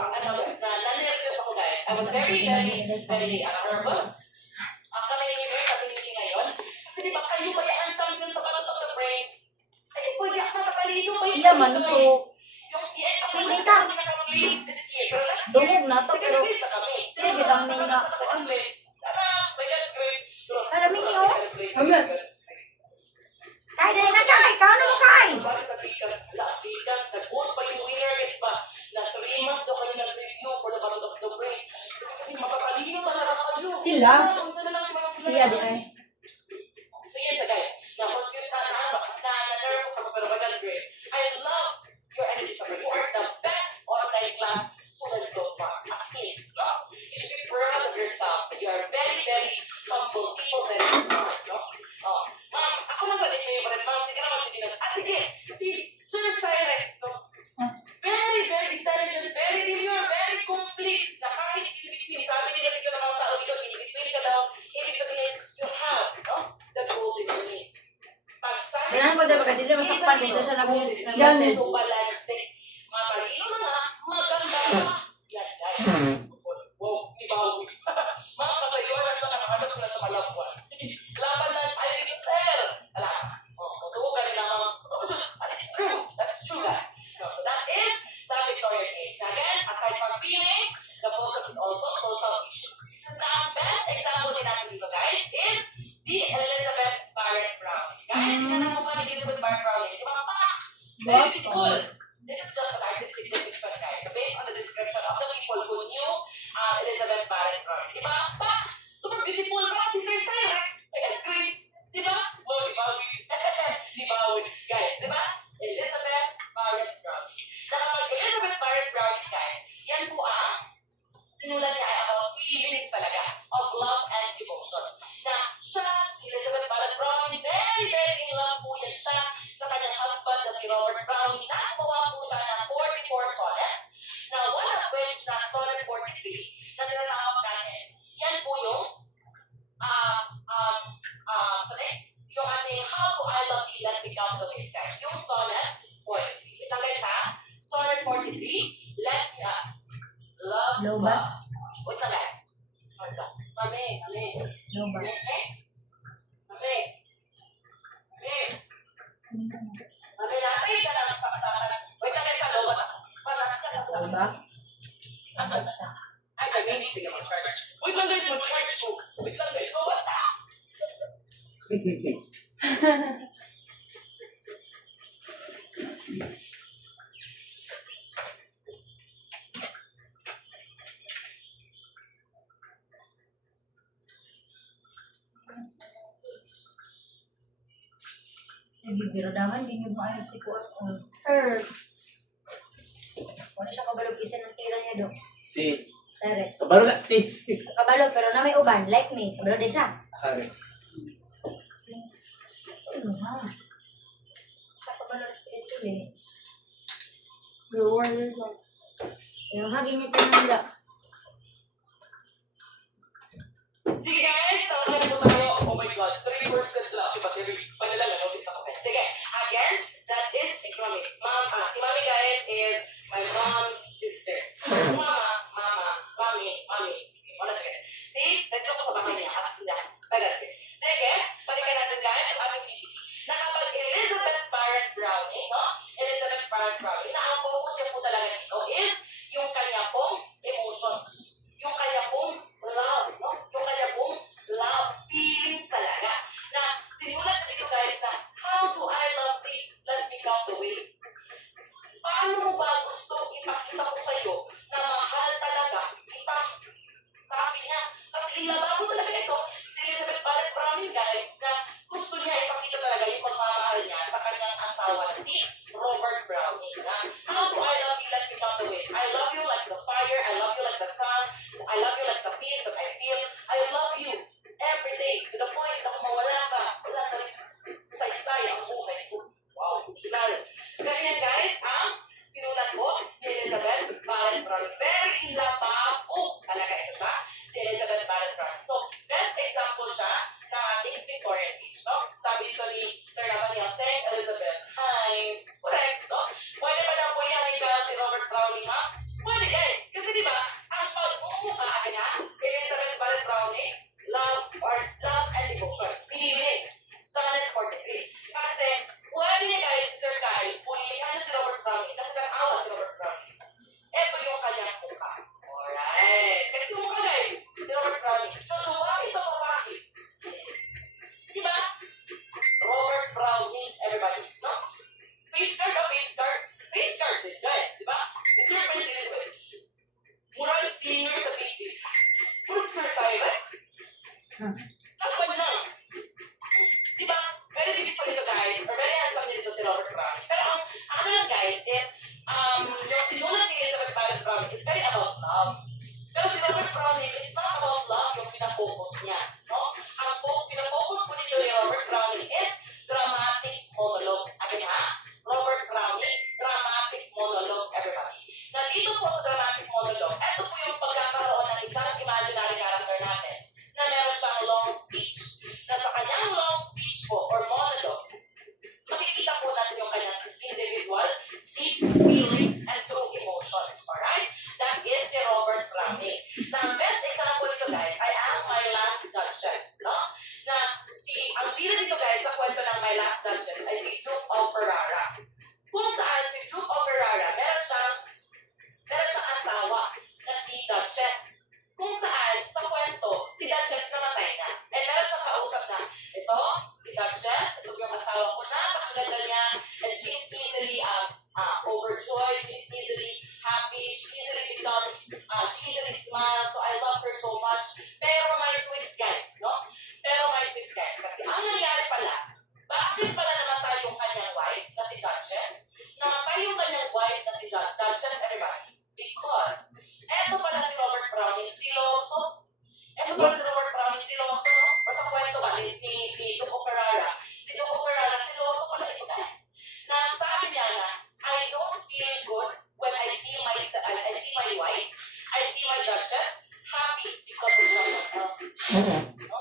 na-nervous ako guys. I was very nervous. Kami ni Inés sa meeting ngayon. Kasi di ba kayo ba ang champion sa Battle of the Brains? Ay, pwede ako nakatalino pa Sila man to. Yung CN ako Hindi na ka. kami naka-place this year. Pero last year, Dungog na to, second pero place na kami. sige, lang may nga. Second place. Tara, by God's grace. Pero, Alam niyo? Amen. Kay, dahil na kay. Kano mo kay? bago sa Picas, wala, Sila? Siya di ay. So yun siya guys. Now, confused na-nervous ako, pero by God's grace, I love your energy summer. You are the best online class student so far. As in, no? You should be proud of yourself that you are very, very humble people, very smart, no? Oh, ma'am, ako na sa favorite, ma'am. Sige naman, sige na. Sige. Si Sir Cyrex, no? Very, very intelligent, very demure, very complete. Na kahit in between, sabi nila dito ng mga tao dito, in between ka daw, ibig sabihin, you have, no? The golden meaning. Pag sabi Kailangan mo dyan magkadili masakpan dito sa nag Yan eh. so balanse. Matalino na nga, maganda pa. Yan, guys. Wow, di ba? Mga kasayuan na siya, nakahanap na siya malabuan. Laban lang tayo dito, sir. Salamat. Tuhugan nila mga, that is true. That is true, guys. No, so that is sa Victorian age. Now, again, aside from feelings, the focus is also social issues. Now, ang best example din natin dito, guys, is the Elizabeth Barrett Browning. Guys, tingnan mo pa ni Elizabeth Barrett Browning. Di ba? Very beautiful. This is just an artistic depiction, guys. Based on the description of the people who knew Elizabeth Barrett Browning. Di ba? Super beautiful. Parang si Sir Cyrex. It's great. Di ba? Oh, di ba? Di ba? Guys, di ba? Elizabeth Barrett Browning. Na kapag Elizabeth Barrett Browning, guys, yan po ang sinulat niya ay about feelings talaga of love and devotion. Na siya, si Elizabeth Barrett Browning, very, very in love po yan siya sa kanyang husband na si Robert Browning na gumawa po siya ng 44 sonnets. Now, one of which na sonnet 43 na tinatawag natin. Yan po yung yung ating How Do I Love Thee, Let Me Count the Ways, guys. Yung sonnet 43. Ito guys ha, sonnet 43, Let Me Love. Low ba? Wait na guys. Hold on. Mami. No ba? Mami, natin ka na magsaksakan. Wait na guys, sa loob na. Parang ka sa No ba? Asa siya? Ay, kami, sige mag-charge. Wait lang guys, mag-charge po. Wait lang guys, bawat na. Nagigiradahan, hindi nyo maayos si Kuan. Kung siya kabalog isa ng tira niya doon. Si, Terex. kabalo na, Kabalog, pero na may uban, like me. Kabalog din siya. Hari. Ano ha? Kabalog spiritual eh. Lower lang. Yung hagin niya tinanda. Sige guys, tawagan po tayo. Oh my God, 3% lang. Diba, panila notice ako guys. Sige, again, that is economic. Si Mami guys is my mom's sister. Mami. Wala sige. See, nandito ko sa bahay niya. Sige, balikan natin guys ang aming PPT. Na kapag Elizabeth Barrett Browning, no? Elizabeth Barrett Browning, na ang focus niya po talaga dito is yung kanya pong emotions. Yung kanya pong love, no? Yung kanya pong love, feelings talaga. Na sinulat ko dito guys na, how do I love thee? Let me count the ways. Paano mo ba gustong ipakita ko sa'yo na mahal talaga kita? Sabi niya, kasi inlaba mo talaga ito, si Elizabeth Barrett Browning guys, na gusto niya ipakita talaga yung pagmamahal niya sa kanyang asawa na si Robert Browning. Na, how do I love you? Let me count the ways. I love you like the fire. I love you like the sun. I love you like the peace that I feel. I love you every day to the point na kung mawala ka, wala ka rin say ang buhay ko. Wow, emotional. Ganyan guys, ang sinulat ko ni Elizabeth Barrett Browning. Very in love po talaga ito siya, si Elizabeth Barrett Browning. So, best example siya ng ating Victorian age, no? Sabi dito ni Sir Nathaniel, Saint Elizabeth. Nice. Correct, no? Pwede ba daw po yan si Robert Browning, ha? Pwede guys. Kasi di ba, ang pagmumukha niya, Elizabeth Barrett Browning, love and devotion. Feelings. Sonnet 43. Kasi, pwede niya guys, si Sir Kyle, pulihan na si Robert Browning kasi nang-awa si Robert Browning. Ito yung kanyang mukha. Alright. Ito yung mukha guys. Di That is si Robert Browning. Na ang best example nito guys, I am my last Duchess, no? Na ang bida dito guys sa kwento ng My Last Duchess ay si Duke of Ferrara. Kung saan si Duke of Ferrara, meron siyang asawa na si Duchess. Kung saan, sa kwento, si Duchess namatay na. And meron siyang kausap na, ito, si Duchess, ito yung asawa ko na, pakaganda niya, and she's easily overjoyed, she's easily happy, she easily smiles, so I love her so much. Pero may twist guys, no? Kasi ang nangyari pala, bakit pala namatay yung kanyang wife na si Duchess? Namatay yung kanyang wife na si Duchess, everybody. Because, eto pala si Robert Browning, siloso. No? O sa kwento ba, ni Duke of Ferrara. Si Duke of Ferrara, siloso pala ito guys. Na sabi niya na, I don't feel good when I see my wife, I see my Duchess, happy because of someone else. No?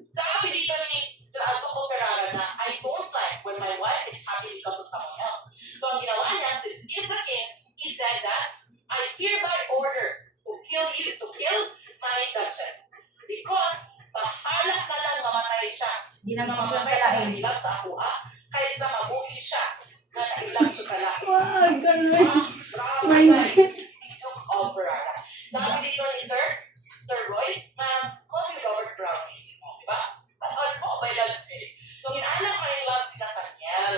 Sabi dito ni Duke of Ferrara na, I don't like when my wife is happy because of someone else. So ang ginawa niya, since he is the king, he said that, I hereby order to kill my Duchess. Because bahala na lang mamatay siya. Di na Mamatay siya na ilag sa akuha, kaysa mabuhay siya na nailag siya sa lahat. Wag, ganun. Bravo Mindset. guys, si Duke of Ferrara. Sabi dito ni Sir Royce, na call me Robert Browning. Diba? Sa all po, by Love's Face. So, inaanak mo yung love si Nathaniel.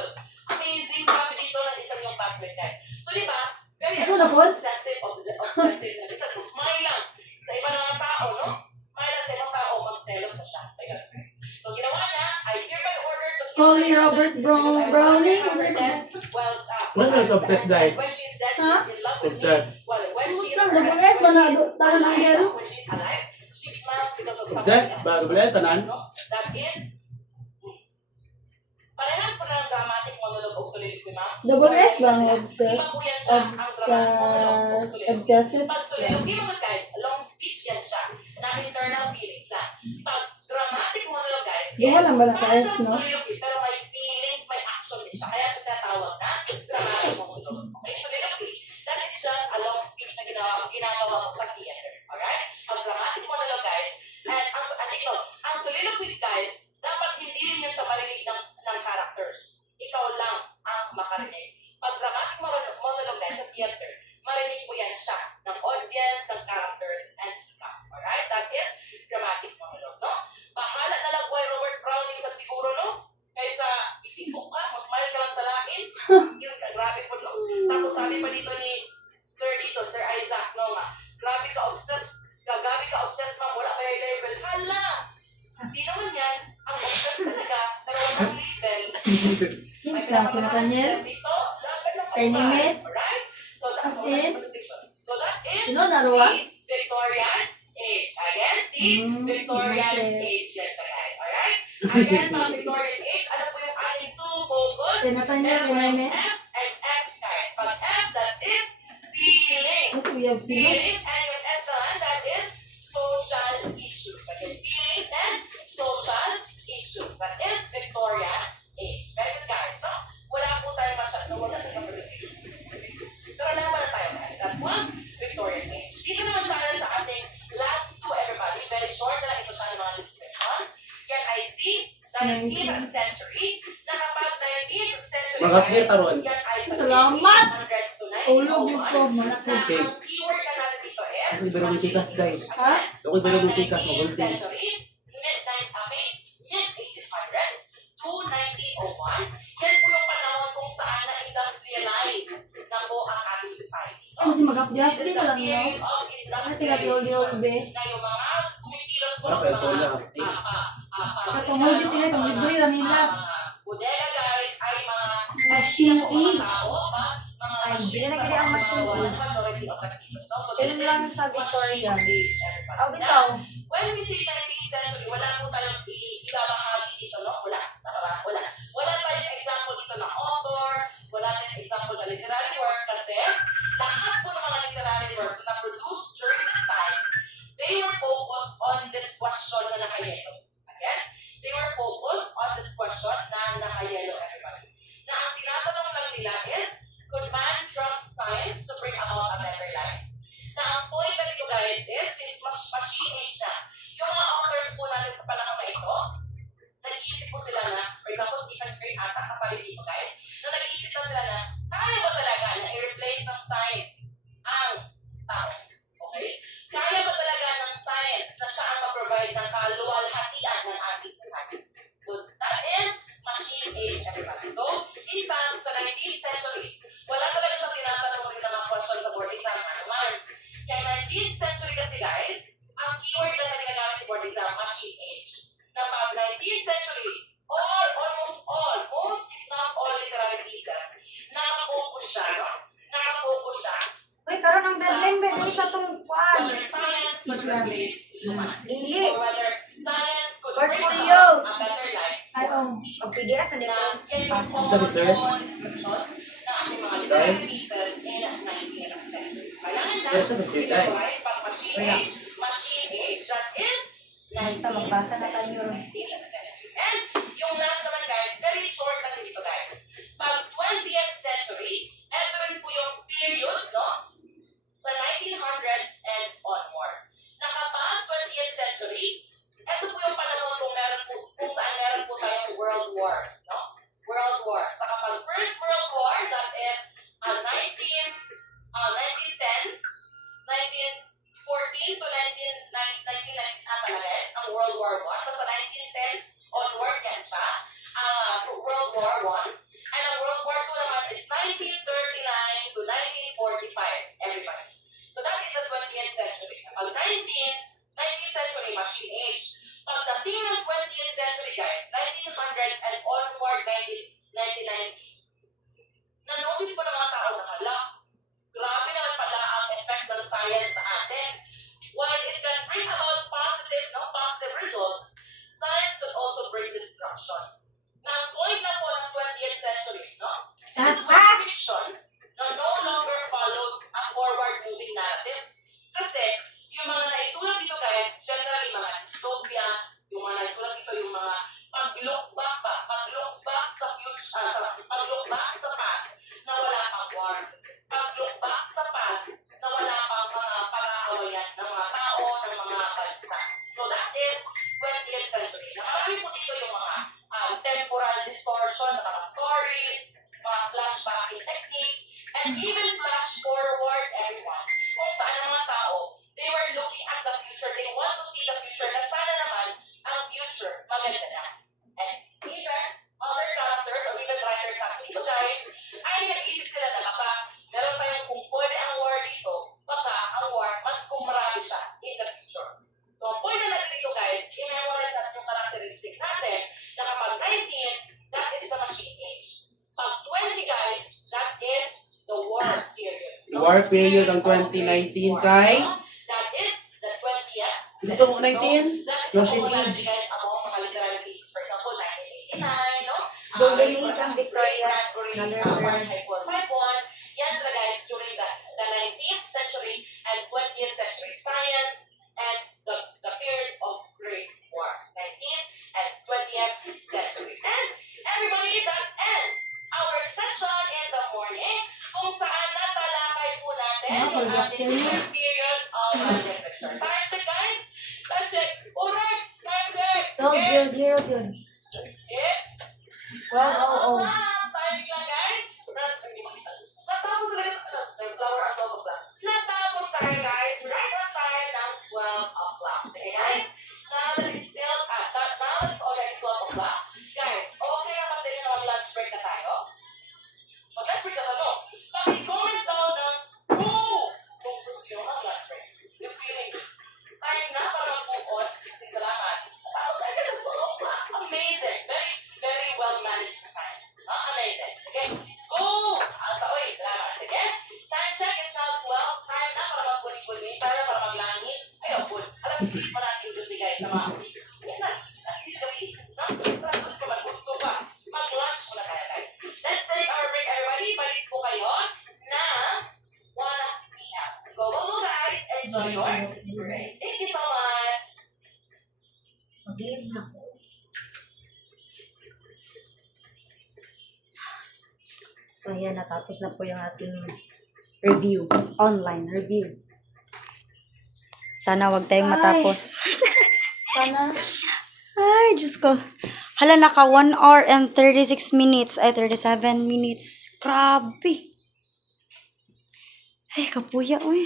Amazing. Sabi dito ng isa yung classmate guys. So, di ba? Very Ito na po? obsessive na. Isa po, smile lang sa iba ng tao, no? Smile lang sa ibang tao, magselos na siya. By Love's Face. So, ginawa niya, I hereby order to kill Call me my Robert Duchess because I Browning. want her dead. Well, When is obsessed died? when she's dead, Huh? she's in love with Obsessed. me. Well, when she's Double S, wala, tara lang gero. when she's alive, she smiles because of Obsessed? someone Ba, else. double L, tanan? No? That is, parehas pa ng dramatic monologue of soliloquy, ma'am. Double S ba ang Iba obsessed? po yan siya, ang dramatic monologue of soliloquy. Obsessive? Pag soliloquy mga guys, long speech yan siya, na internal feelings lang. Pag dramatic monologue guys, Di wala ba na parang S, siyang no? soliloquy, pero may feelings, may action din siya. Kaya siya tinatawag na dramatic monologue. Okay, soliloquy, that is just a long speech na ginagawa mo sa theater. Alright? Ang dramatic monologue guys, and ang soliloquy guys, dapat hindi rin yan siya marinig ng characters. Ikaw lang ang makarinig. Pag dramatic monologue guys sa theater, marinig mo yan siya ng audience, ng characters, and ikaw. Alright? That is dramatic monologue, no? Bahala na lang boy Robert Browning sa siguro, no? Kaysa ipipok ka, mas smile ka lang sa lain. Yun, grabe po, no? Tapos sabi pa dito ni Sir Isaac, no nga, grabe ka obsessed ma'am, wala ba yung label? Hala! Sino man yan? Ang obsessed talaga, pero walang label. May Kinsa, si Nathaniel? dito, laban ng Kay Nimes? Alright? So, As in? So that is Sino, Narua? si Victorian age. Again, si Victorian age yan siya guys. Alright? Again, pang Victorian age, ano po yung ating two focus? Si Nathaniel, kay Meron Nimes? F and S guys. Pag F, that is feelings. Mas we have sino? Feelings, and yung S naman, that is social issues. Again, feelings and social issues. That is Victorian age. Very good guys, no? Wala po tayo wala tayong presentation. Pero alam naman tayo guys, that was Victorian age. Dito naman tayo sa ating last two, everybody. Very short na lang ito siya ng mga descriptions. Yan ay si 19th century. Na kapag 19th century Mga taron. yan ay sa Salamat! 1800s to Ulog yung 1901. comment. Okay. Ang keyword na natin dito is Kasi pero may tikas dahil. Ha? Ako pero may tikas, 19th magulting. century, mid-1800s to 1901. Yan po yung panahon kung saan na-industrialize na po ang ating society. Ay, kasi This mag-adjust is din the lang, no? period of Kasi tiga-yol-yol, be. na yung mga kumikilos po Ah, sa pero ito mga lang. Katungod din nila, itong libre lang nila. bodega guys ay mga Machine mga age. tao, mga Ay, machines hindi na na nagkili ang mga machine gawa ng age. majority of the kilos. No? So Sino this lang is sa Victorian? machine age, everybody. Oh, Now, bitaw. when we say 19th century, wala po tayong ibabahagi dito, no? Wala. Tama ba? Wala. Wala tayong example dito ng author, wala tayong example ng literary work kasi lahat po ng mga literary work na produced during this time, they were focused on this question na nakayelo. Again, they were focused on this question na nakayelo, everybody. Na ang tinatanong lang nila is, could man trust science to bring about a better life? sa tong kwan. whether science could replace humans, Dili. or whether science could bring Portfolio. about a better life Ay, oh. Ang PDF na na dito. yan yung Ito ni sir. all descriptions na ating mga literary pieces in 19th century. Kailangan lang, Ito ni sir, guys. otherwise, pag machine age, that is Basta magbasa na tayo. 19th century. And yung last naman guys, very short lang dito guys. Pag 20th century, ito rin po yung period, no? Sa 1900s and onward. Nakapag 20th century, ito po yung panahon kung saan meron po tayong world wars, no? World wars. Nakapag First World War, that is 1910s, 1914 to 1990 talaga is ang World War I. Basta 1910s onward yan siya. World War I. And ang World War II naman is 1939 to 1945, everybody. So that is the 20th century. Pag 19th century, machine age. Pagdating ng 20th century, guys, 1900s and onward 1990s, na-notice po ng mga tao na hala, grabe naman pala ang effect ng science sa atin. While it can bring about positive results, science could also bring destruction. Na ang point na po ng 20th century, no? This is when fiction no longer followed a forward-moving narrative. Kasi, yung mga naisulat dito guys, generally mga dystopia, yung mga naisulat dito, yung mga pag-look back sa future, pag-look back sa past na wala pang war. Pag-look back sa past na wala pang mga pag-aawayan ng mga tao, ng mga bansa. So that is 20th century. Na marami po dito yung mga temporal distortion ng mga stories, mga flashbacking techniques, and even flash forward everyone. Kung saan ang mga tao, they were looking at the future. They want to see the future na sana naman ang future maganda na. And even other characters or even writers natin dito guys, ay nag-isip sila na baka meron tayong kung pwede ang war dito, baka ang war mas kumarami siya in the future. So ang point na natin dito guys, i-memorize natin yung characteristic natin na kapag 19, that is the machine age. Pag 20 guys, that is the war period. War period ang 2019 kay? That is the 20th. Dito ko 19? That is the Machine moment age. guys among mga literary pieces. For example, 1989, no? Golden Age ang Victoria. Fahrenheit 451. Yan sila guys during the 19th century and 20th century science and the period of great wars. 19th and 20th century. And everybody, that ends our session in the morning kung saan natalakay po natin yung ating different periods of literature. Time check guys! Time check! Correct! Time check! 12:00 yun. It's 12:00. timing lang guys. Natapos na rin. Flower at 12 o'clock. Natapos tayo guys. Right on time ng 12 o'clock. Sige guys. Now that it's already 12 o'clock. Guys, okay na ba sa inyo na mag-lunch break na tayo? Mag-lunch break na tayo. Paki-comment daw ng go! Kung gusto nyo mag-lunch break. Yung feeling. Time na para mag-move on. Salamat. Natapos tayo guys. Amazing. Very, very well managed na time. Amazing. Sige. Go! Salamat. Sige. Time check is now 12. Time na para mag-buli-buli. Time na para mag-langit. Ayaw, bul. Alas 6 pa natin duty guys sa mga. Yan na. Alas 6 gabi. Alas 6 pa mag-bunto pa. Mag-lunch muna tayo guys. Let's take our break everybody. Balik po kayo na 1 p.m. Go, go, go guys. Enjoy your break. Thank you so much. Mag-leave na po. So, ayan, natapos na po yung ating review. Online review. Sana wag tayong matapos. Sana. Ay, Diyos ko. Hala, naka 1 hour and 36 minutes. Ay, 37 minutes. Grabe. Ay, kapuya, uy.